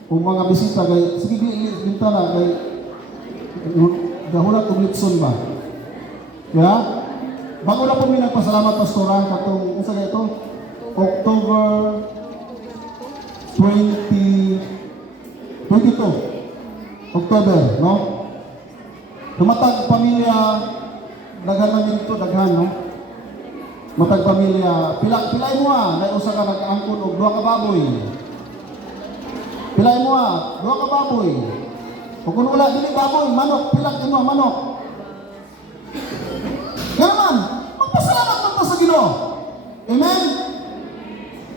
kung mga bisita kay sige dito na kay gahulat og litson ba. Kaya bago na po may nagpasalamat pastora katong unsa ito? October 22 October, no? Tumatag pamilya daghan na dito daghan, no? Matag pamilya, pilay mo na usa ka nag-angkon og duha ka baboy. Pilay mo duha ka baboy. O kung wala dili baboy, manok, pilak mo manok. Nga naman, magpasalamat lang po sa Ginoo. Amen?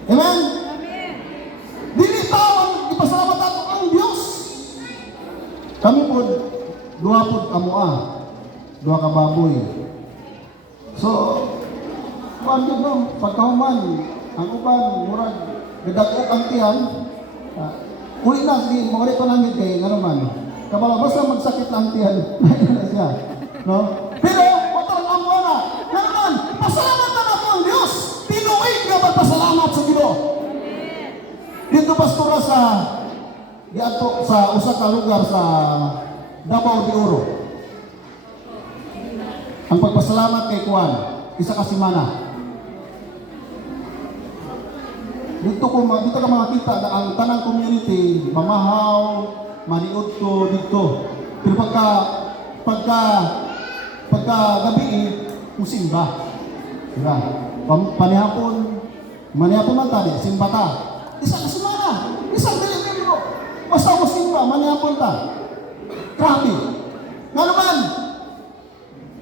Amen? Dili tawag, ipasalamat ako ang Diyos. Kami po, duha pud amoa. Duha ka baboy. So, kuan gyud no, pagkahuman, ang uban murag gadag-og ang tiyan. Uli na, sige, mawari pa lang yun kay, ano man, kabala, basta magsakit lang tiyan, na siya, no? Pero, patang ang wala, nga naman, pasalamat na nato ang Diyos, tinuig nga magpasalamat sa Ginoo. Dito pastora sa, diato, sa usa ka lugar sa Davao de Oro. Ang pagpasalamat kay Kuan, isa ka semana. Dito ka makita na ang tanang community, mamahaw, maniud to dito. Pero pagka gabi, musimba. Diba? Manihapon man tadi, simba ta. Isa ka semana, isang dili mo. Basta musimba, manihapon ta. Grabe. Nga naman,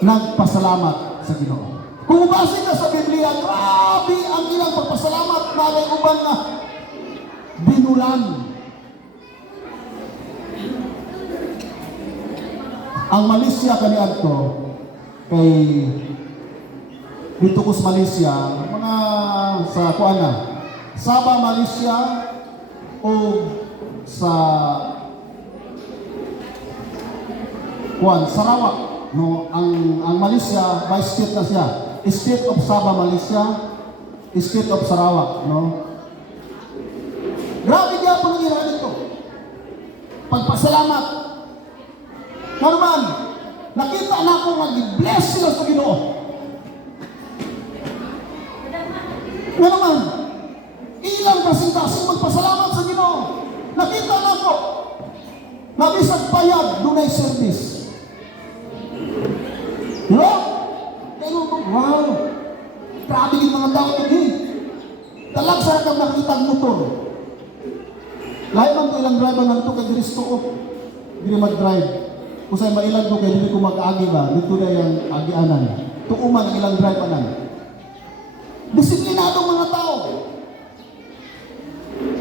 nagpasalamat sa Ginoo. Kung base ka sa Biblia, grabe ang ilang pagpasalamat na may uban na binulan. Ang Malaysia kaniadto kay dito ko sa Malaysia, mga sa kuana, Sabah, Malaysia o sa kuan Sarawak, no, ang Malaysia by state na siya. State of Sabah, Malaysia, State of Sarawak, no? Grabe niya po nangyari dito. Pagpasalamat. Naman, nakita na ako nga i-bless sila sa Ginoo. Naman, ilang kasing-kasing magpasalamat sa Ginoo. Nakita na ako, nabisag payag, dunay service. Diba? Pero, wow! Grabe yung mga tao ito talag sa kang nakita ang motor. Lahat man ito ilang driver na ito kay Cristo o. Hindi mag-drive. Kung sa'yo mailan ko kaya hindi ko mag-agi ba, dito na yung agianan. Tuuman ang ilang drive anan. Disiplinadong mga tao.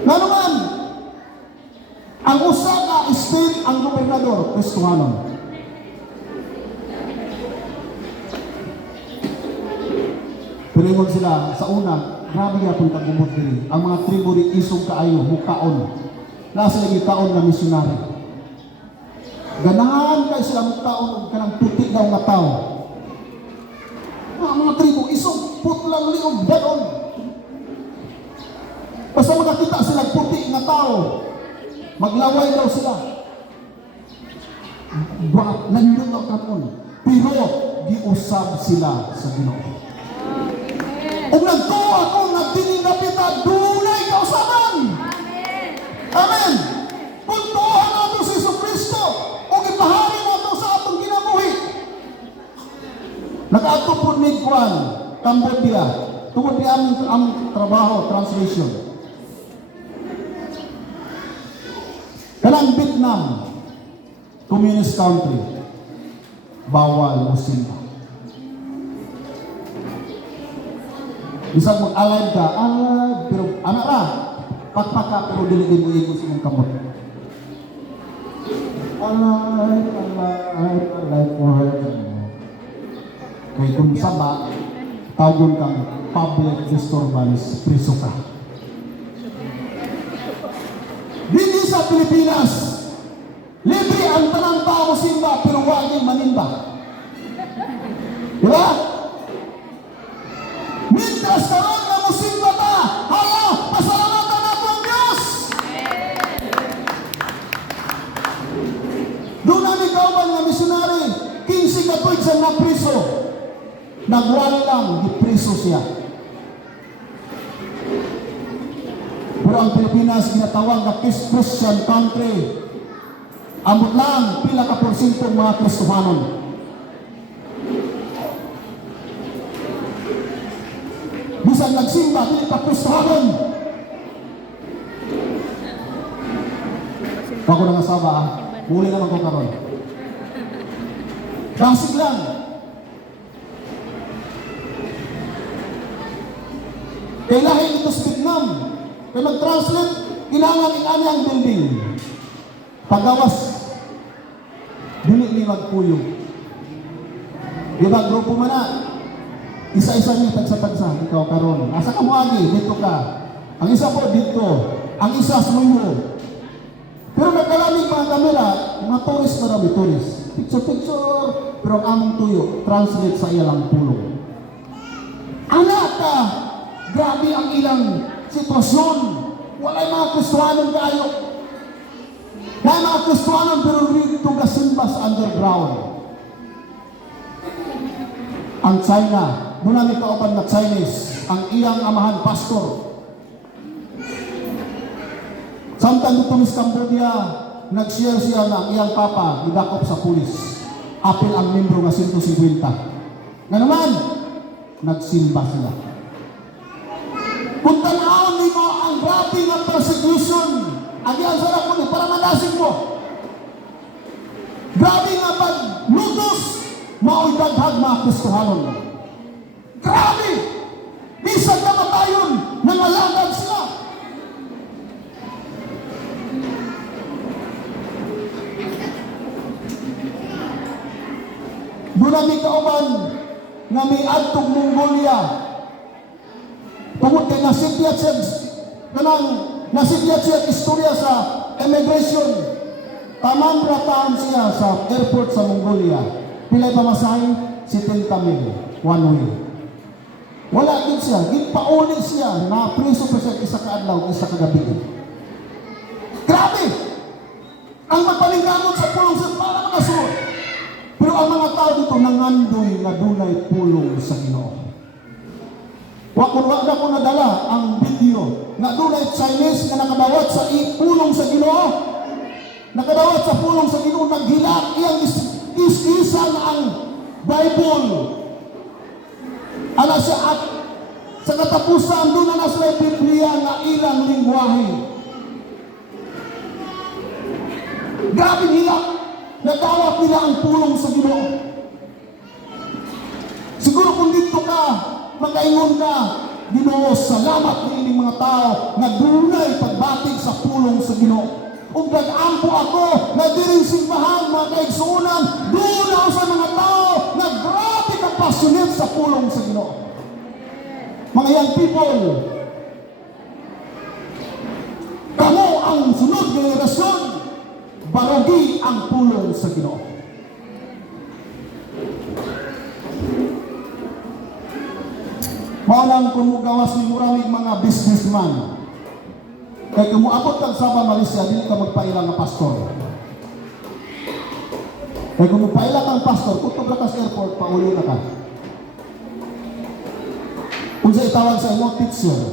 Nga naman, ang usa ka state ang gobernador, Kristohanon. Pero yung sila, sa una, grabe nga pong kagumot din. Ang mga tribo rin isong kaayo, mukaon. Nasa lagi kaon na misyonary. Ganahan kayo sila mukaon o kanang puti daw nga tao. Mga tribo, isong putlang liog, ganon. Basta makakita sila puti nga tao, maglaway daw sila. Nandun daw kapon. Pero, giusab sila sa Ginoo. Kung nagtuwa kung nagtiningapita, dunay kausaban. Amen. Amen. Kung tuwa nato si Jesucristo, kung ipahari nato sa atong ginabuhi. Nag-ato po ni Juan, Cambodia, tungod ni ang trabaho, translation. Kanang Vietnam, communist country, bawal Muslim. Isang mag-alive ka, pero anak ra, pakpaka, pero dili mo igos mong kamot. Alive forever. Kaya kung sama, tawag kang public disturbance, priso ka. Dito sa Pilipinas, libre ang tanang tao simba, pero huwag niyang manimba. Diba? Mientras karon na musimba ta, hala, pasalamatan nato ang Diyos. Doon namin kauban nga misyonary, 15 katuig sa napriso. Nagwala lang, gipriso siya. Pero ang Pilipinas ginatawag na Christian country. Amot lang, pila ka porsyentong mga Kristohanon. Bisan nagsimba, dili ka Kristohanon. Ako na nga saba, muli naman ko karon. Basic lang. Kaya lahi ito sa Vietnam. Kaya mag-translate, kailangan ang building. Pagawas. dili ni magpuyo. Di ba, grupo man na, isa-isa niya tagsa-tagsa, ikaw karon. Asa ka mo agi, dito ka. Ang isa po dito, ang isa suyo. Pero nagkalamig mga kamera, mga tourist marami, tourist. Picture-picture, pero ang among tuyo, translate sa ilang pulong. Anak ka, grabe ang ilang sitwasyon. Walay mga Kristohanon kayo. May mga Kristohanon pero rito gasimba sa underground. Ang China, doon namin kauban na Chinese, ang iyang amahan, pastor. Samtang dito sa Cambodia, nag-share siya na ang iyang papa, idakop sa pulis. Apil ang membro nga 150. Nga naman, nagsimba sila. Kung tanawin mo ang grabe ng persecution, agyan sa lakon para manasig mo. Grabe nga paglutos, mao'y daghag mga Kristohanon. Grabe! Bisag na matayon, nangalagad sila. Doon namin kauban nga may adtong Mongolia. Tungod kay nasibiyat siya istorya sa immigration. Taman rataan siya sa airport sa Mongolia. Pilay pamasahe, 70,000 one way. Wala din siya, gipauli siya na priso pa siya isa kaadlaw, isa kagabi. Grabe! Ang magpalingkamot sa pulong sa para makasunod. Pero ang mga tao dito nangandoy na dunay pulong sa Ginoo. Wa na ko nadala ang video na dunay Chinese na nakadawat sa pulong sa Ginoo. Nakadawat sa pulong sa Ginoo, naghilak iyang is-isan ang Bible. Ana siya at sa katapusan doon na nasa Biblia na ilang lingwahe. Grabe hilak. Nagawat nila ang pulong sa Ginoo. Siguro kung dito ka, makaingon ka, Ginoo, salamat ng inyong mga tao na dunay pagbatig sa pulong sa Ginoo. Ug nag-ampo ako na diring simbahan, mga kaigsuunan, doon ako sa mga tao na grabe ka passionate sa pulong sa Ginoo. Mga young people, kamo ang sunod generasyon, barogi ang pulong sa Ginoo. Maunang kumugawas ni muraming mga businessman. Kaya kumuabot kang Sabah, Malaysia, dili ka magpailang na pastor. Kaya kung magpailang kang pastor, kung ka sa airport, pauli na ka. Kung sa itawag sa imo, teacher.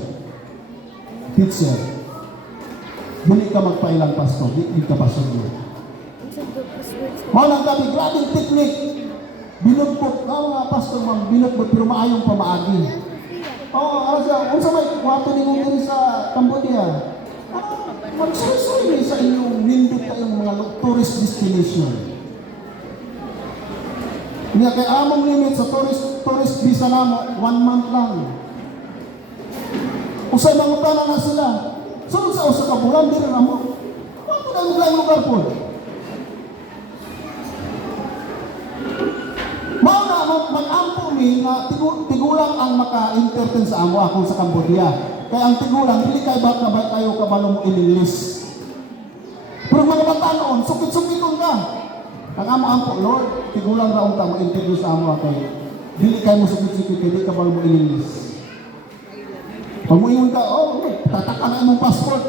Dili ka magpailang pastor, dili ka pastor mo. Maunang kami, grabing technique. Binugpot, mga pastor, binugpot, pero maayong pamaagi. Ano siya, kung sa may kwarto ni Mungkin sa Cambodia, magsusuloy sa inyong nindot kayong mga tourist destination. Nga kay among limit sa tourist visa namo, 1 month lang. Usay mangutana na sila. Sunod sa usa ka bulan, diri na mo. Ano na ang lugar po? Mag-ampo mi na tigulang ang maka-entertain sa amo ako sa Cambodia. Kaya ang tigulang, hindi kayo ba't na ba kayo kabalo mo ililis. Pero mga bata noon, sukit-sukiton ka. Ang amo-ampo, Lord, tigulang raon ka mo interview sa amo ako. Dili kayo mo sukit-sukit, hindi kabalo mo ililis. Pag mo ingon ka, tataka na imong passport.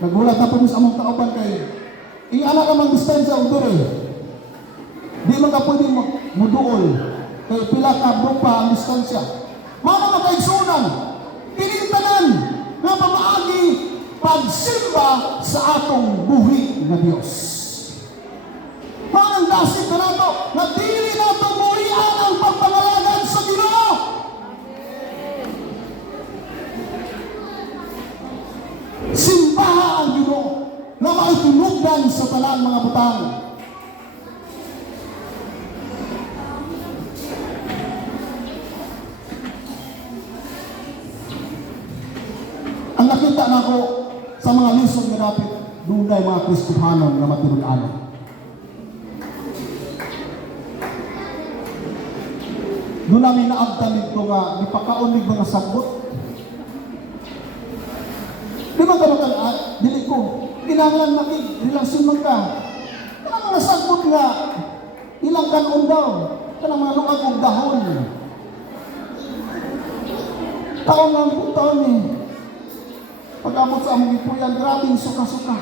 Nagulat na po sa among kauban kayo. Iana ka mang distansya o dure. Di man ka pwede muduol. Kaya pila ka pa ang distansya. Mga makaigsunan, pinintanan na pamaagi pagsimba sa atong buhi na Diyos. Mga dasig na nato, na dili nato buhian ang pagpangalagan sa Ginoo. Simbaha ang Ginoo na maitunugdan sa talang mga butang. Ang nakita na ako sa mga lisod nga dapit, dunay mga Kristohanon nga matinud-anon. Doon namin naabtan dito nga, ipakaon ng mga sabot. Di ba ka makalaan? Dili ko. Kinahanglan relasyon man ka. Kanang mga sabot nga, ilang kanon daw. Kanang mga luag og dahon. Taon lang po taon eh. Pag-amot sa among ipuyan, grabing suka-suka.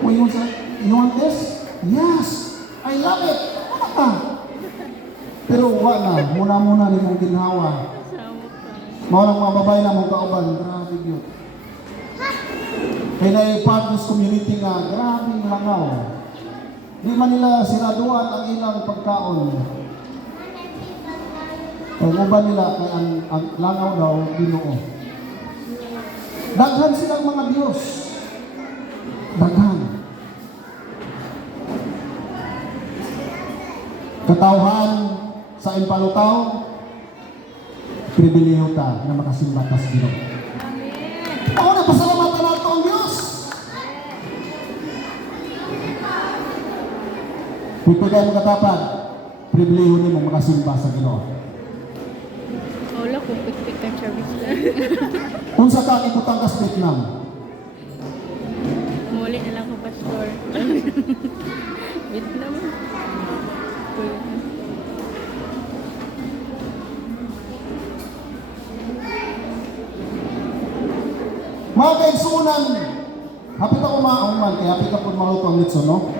Mo yun sa, you want this? Yes! I love it! Ano ka? Pero wala na, muna-muna ni mong ginhawa. Mga mga babae na mong kauban, grabe yun. Kaya na partners community nga, grabe langaw. Di man nila siraduan ang ilang pagkaon. Ang uban nila, kaya ang langaw daw, Ginoo. Daghan silang mga Diyos. Daghan. Katawhan sa impalutaw, pribiliyo ta na makasimba ta sa Ginoo. Amen. Ako na pasalamatan nato ang Diyos. Pipigay mo katapad, pribiliyo ni mo makasimba sa Ginoo. Wala ko pikpik ang service lang. Unsa ka ibutang ka sa Vietnam? Muli na lang ko, pastor. Vietnam. Mga kaigsuunan, hapit ako maauman, kaya hapit ako maluto ang litso, no?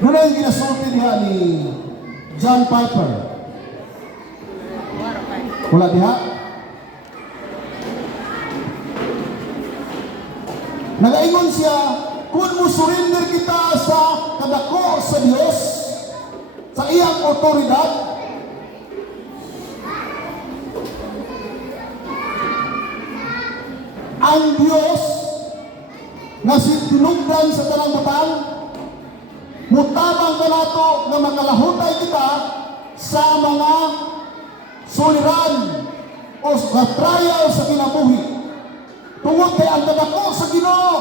Doon na yung ginasulti niya ni John Piper. Wala diha? Nagaingon siya, kung mo surrender kita sa kadako sa Diyos, sa iyang otoridad, ang Diyos na sinunugdan sa tanang batang, mutabang ka nato na makalahutay kita sa mga suliran o sa trial sa kinabuhi. Tungod kay ang kadako sa Ginoo,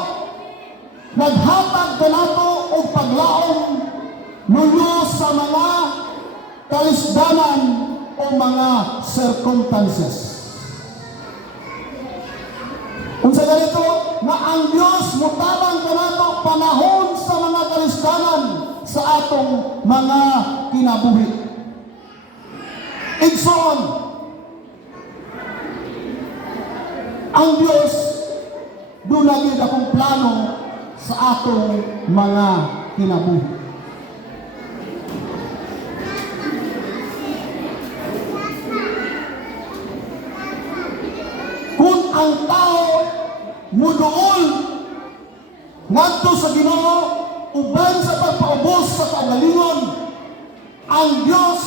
naghatag ka nato o paglaom nulo sa mga kalisdanan o mga circumstances. Kung sa ganito, na ang Diyos mutabang ka nato panahon sa mga kalisdanan sa atong mga kinabuhi. Igsoon, ang Diyos doon naging akong plano sa atong mga kinabuhi. Kung ang tao muduol ngadto sa Ginoo uban sa pagpaubos sa kagalingon, ang Diyos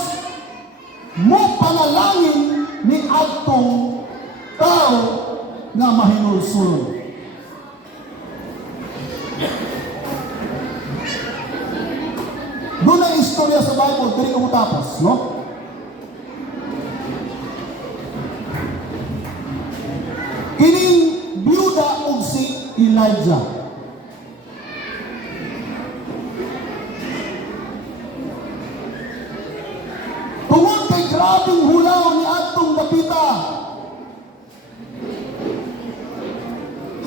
mo panalangin ni adtong tao nga mahinulsulon. Doon ang istorya sa Bible, dili ko tapos, no? Kining byuda og si Elijah. Tungod kay grabing hulaw ni atong dapita,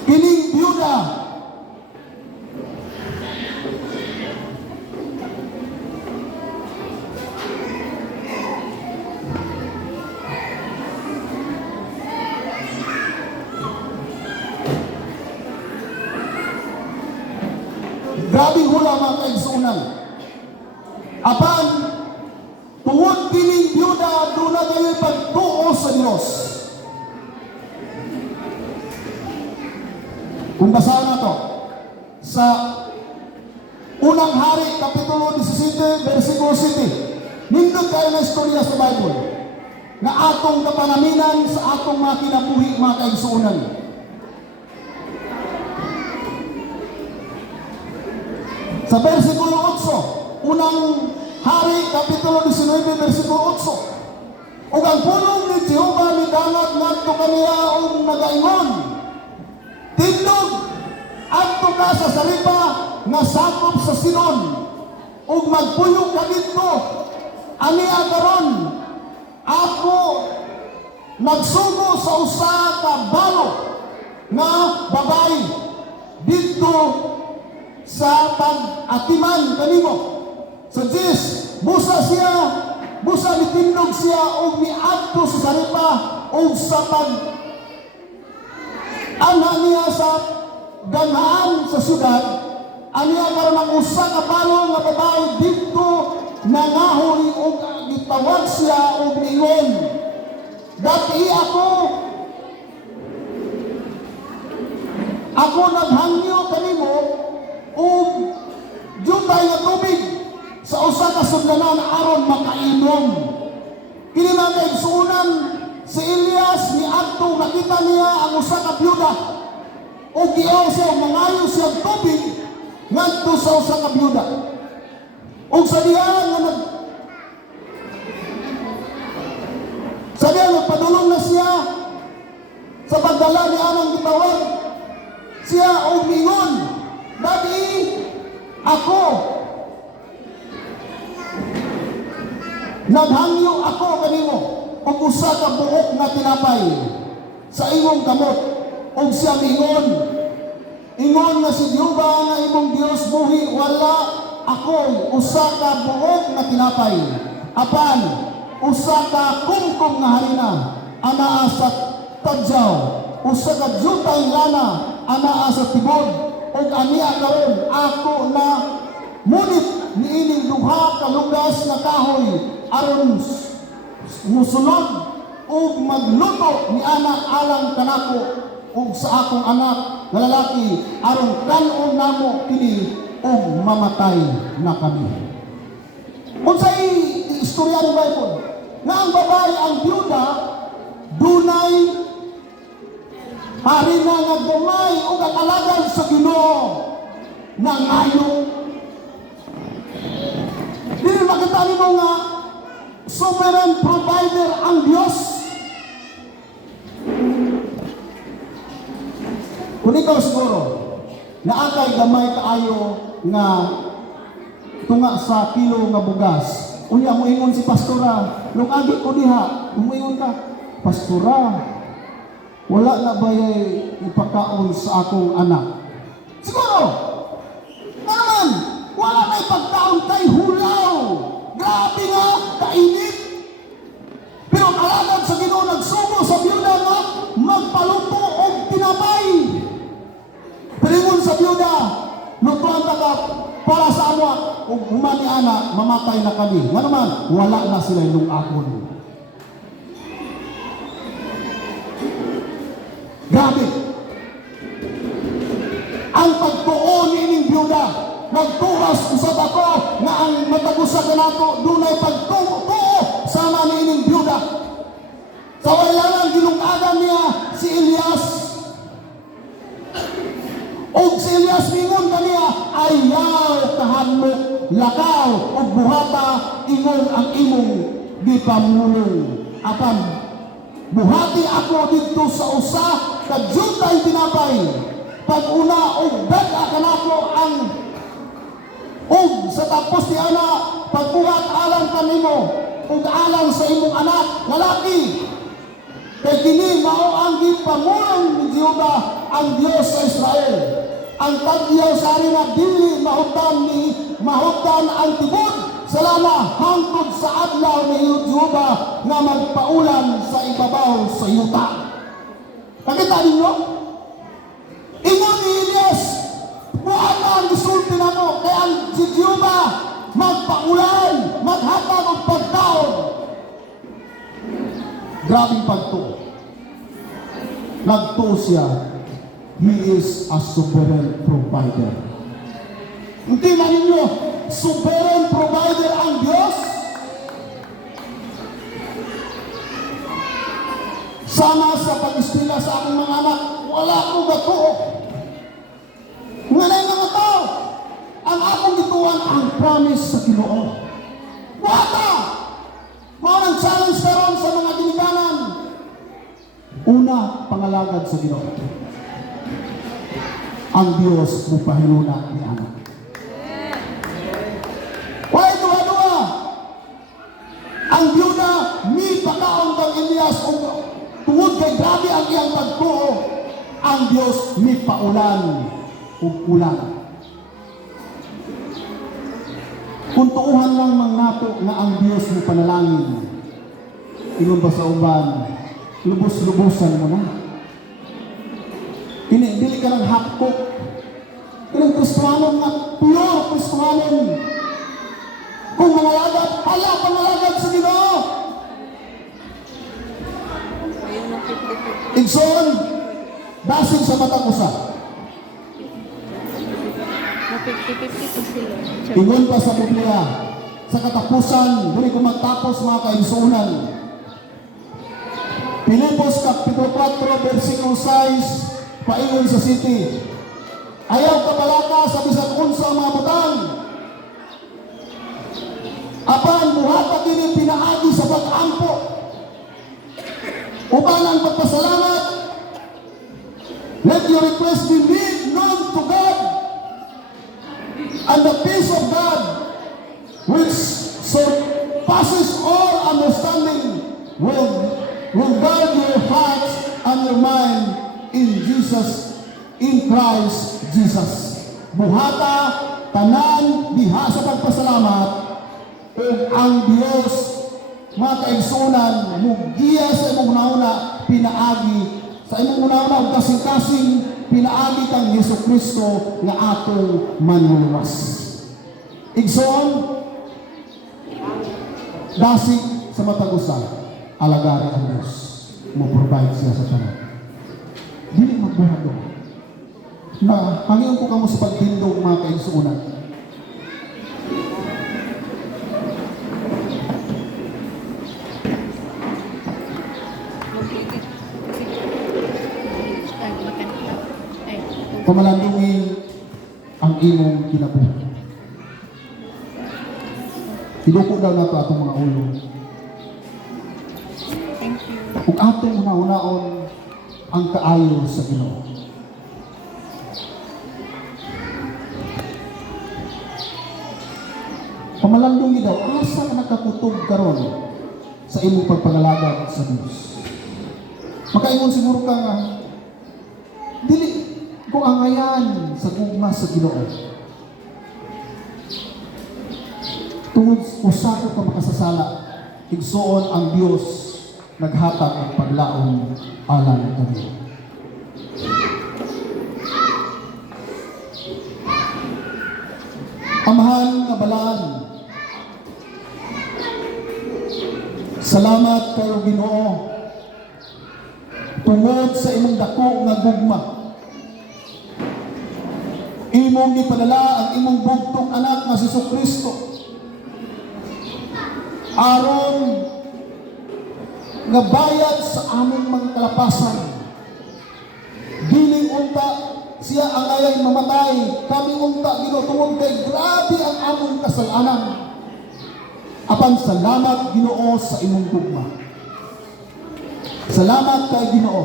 kining byuda grabing hula mga kaigsuunan. Apan, tungod kining byuda, doon na kayo pagtuo sa Diyos. Kung basahan na to, sa unang hari, kapitulo 17, versikulo 7, nindot kayo na istorya sa Bible, na atong kapanaminan sa atong mga kinabuhi, mga kaigsuunan. Sa versikulo 8, unang hari, kapitulo 19, versikulo 8, ug ang pulong ni Jehova midangat ngadto kaniya og nagaingon. Tindog adto ka sa saripa nga sakop sa Sidon ug magpuyo ka didto. Aniya karon ako nagsugo sa usa ka balo nga babae didto sa pag-atiman kanimo. So busa mitindog siya og miadto sa saripa og sa ana niya sa ganahan sa syudad. Aniya karon ang usa ka balo nga babae didto nangahoy og gitawag siya og niingon, dati ako naghangyo kanimo og jutay nga tubig sa usa ka sudlanan aron makainom. Kini man kay suunan si Elias ni adto nakita niya ang usa ka byuda og giaw siya mangayo siya og tubig ngadto sa usa ka byuda. Og sa diha nagpadulong na siya sa pagdala ni anang gitawag siya og mingon, dati ako naghangyo ako kanimo og usa ka buok nga tinapay sa imong kamot. Og siya ingon nga si Jehova nga imong Dios buhi, wala ako usa ka buok nga tinapay apan usa ka kumkum nga harina anaa sa tadyaw, usa ka jutay lana anaa sa tibod. Og aniya karon ako na munit niining duha ka lugas na kahoy aron musunod ug magluto ni anak alang kanako ug sa akong anak nga lalaki aron kanon namo kini ug mamatay na kami. Unsay istorya ng Bible nga ang babae ang byuda dunay harina nga gamay ug ang alagan sa Ginoo nga ngayo. Dili makita nimo nga sovereign provider ang Dios. Kung ikaw siguro naakay gamay kaayo nga tunga sa kilo nga bugas, unya mo ingon si pastora, nung agi ko diha, umingon ka, pastora, wala na ba ipakaon sa akong anak? Siguro, naman, wala na ipagkaon kay hulaw. Grabe nga, kainit. Pero kalagad sa Ginoo nagsugo sa byuda nga magpaluto og tinapay. Pero sa byuda, lutuan ka para sa amo ug humani ana mamatay na kami. Nga naman, wala na sila yung akon. Grabe. Ang pagtuo niining byuda, nagturas usab ako nga ang matagusa kanato dunay pagtuo sama niining byuda. Sa wayanan gilungadan niya si Elias. Og si Elias mingon kaniya, ayaw kahamok, lakaw ug buhata ingon ang imong gipamulong. Apan buhati ako dito sa usa ka jutay tinapay. Pag-una og daga kanako ang og sa tapos ni ana pagbuhat alang kanimo ug alang sa imong anak lalaki. Kay kini mao ang gipamulong ni Jehova ang Dios sa Israel. Ang tagyaw sa harina dili mahutan ang tibod salama hangtod sa adlaw ni Jehova nga magpaulan sa ibabaw sa yuta. Nakita ninyo? Ingon ni Elias, buhat ang gisulti nato kay ang si Jehova magpaulan, maghatag og pagkaon. Grabing pagtuo. Nagtuo siya. He is a sovereign provider. Hindi na ninyo, sovereign provider ang Diyos. Sama sa pag-istila sa aking mga anak, wala akong gatuo. Nganay mga tao, ang akong gituan ang promise sa Ginoo. Wata! Maunang challenge karon sa mga ginikanan pagpangalagad sa Ginoo, ang Dios mo pahiluna ni anak. Why duha-duha? Ang byuda mi pakaon kang Elias ug tungod kay grabe ang iyang pagtuo, ang Dios mi paulan ug ulan. Kung tuuhan lang mang nato nga ang Dios mo panalangin, ingon ba sa uban, lubos-lubusan mo na. Dili ka ng hapkok. Ilang Kristohanon nga, pure Kristohanon. Kung mangalagad, hala, pangalagad sa Ginoo. Ayun ang 50-50. Igsoon, dasin sa matang usa. Na 50-50 po sila. Ingon pa sa Biblia, sa katapusan, dili ko matapos mga kaigsuunan. Pilipos Kapitulo 4, versikulo 6, paingon sa city. Ayaw kabalaka sa bisan unsa ang mga butang. Apan buhata kini pinaagi sa pag-ampo. Uban ang pagpasalamat. Let your request be made known to God. And the peace of God, which surpasses all understanding, will guard your hearts and your mind in Christ Jesus. Buhata, tanan, diha sa pagpasalamat, ug ang Dios, mga kaigsunan, mugiya sa imong nauna, pinaagi, sa imong nauna, ug kasing-kasing, pinaagi kang Yesu Kristo nga atong manluluwas. Igsoon, dasig sa matagusan, alagari ang Diyos. Mo-provide siya sa tanan. Dili magbuhado. Na hangin ko kamo sa pagtindog mga kaigsuunan. Pamalandungin ang imong kinabuhi. Iduko daw na ito atong mga ulo. Thank you. Kung atong una-unaon ang kaayo sa Ginoo. Pamalandungi daw, asa ka nakatutog karon sa imong pagpangalagad sa Diyos. Makaingon siguro ka nga, dili ko angayan sa gugma sa Ginoo. Tungod usako ka makasasala, igsuon ang Dios naghatag ang paglaom alang kami. Amahan nga balaan, salamat kayo Ginoo tungod sa imong dako nga gugma. Imong gipadala ang imong bugtong anak nga si Kristo aron nga bayad sa among mga kalapasan. Dili unta siya ang ayay mamatay, kami unta ginutungod kay grabe ang among kasalanan. Apan salamat Ginoo sa imong gugma. Salamat kay Ginoo.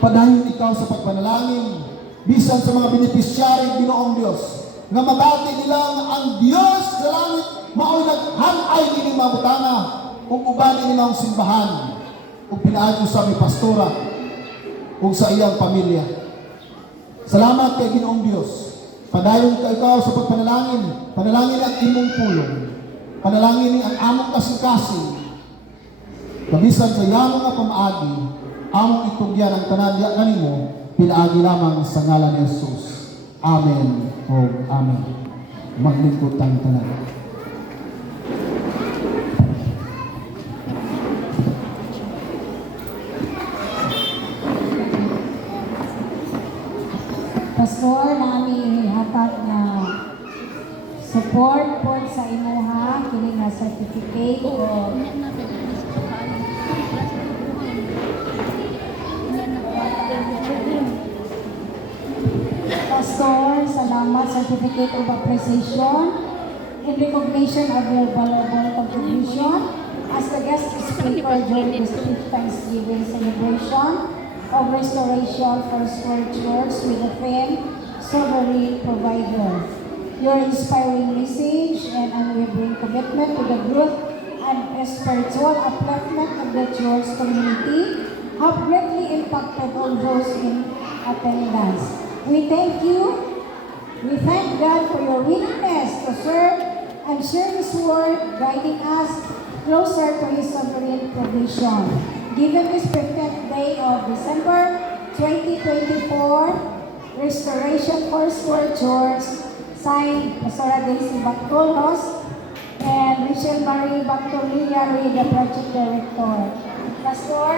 Padayon ikaw sa pagpanalangin bisan sa mga benepisyari Ginoong Dios nga mabati nila nga ang Dios sa langit mao'y naghanay kini mabutana ug uban nila ang simbahan ug pinaagi sa mi pastora ug sa iyang pamilya. Salamat kay Ginoong Dios. Padayon ka ikaw sa pagpanalangin. Panalangin ang imong pulong. Panalangin ang among kasing-kasing. Kabisan sa yamo nga pamaagi, among itugyan ang tanadya kanimo, pinaagi lamang sa ngalan ni Jesus. Amen o Amen. Maglingkod tayong tanan. Pastor, nami hatag na support po sa imuha, kini nga certificate o Pastor, salamat, certificate of appreciation in recognition of your valuable contribution as the guest speaker during this fifth Thanksgiving celebration of Restoration First World Church with the theme Sovereign Provider. Your inspiring message and unwavering commitment to the growth and spiritual upliftment of the church community have greatly impacted all those in attendance. We thank you. We thank God for your willingness to serve and share His word, guiding us closer to His sovereign provision. Given this 15th day of December 2024, Restoration First World Church, signed Pastora Daisy Bactolos and Rachel Marie Bactolilla, the project director. Pastor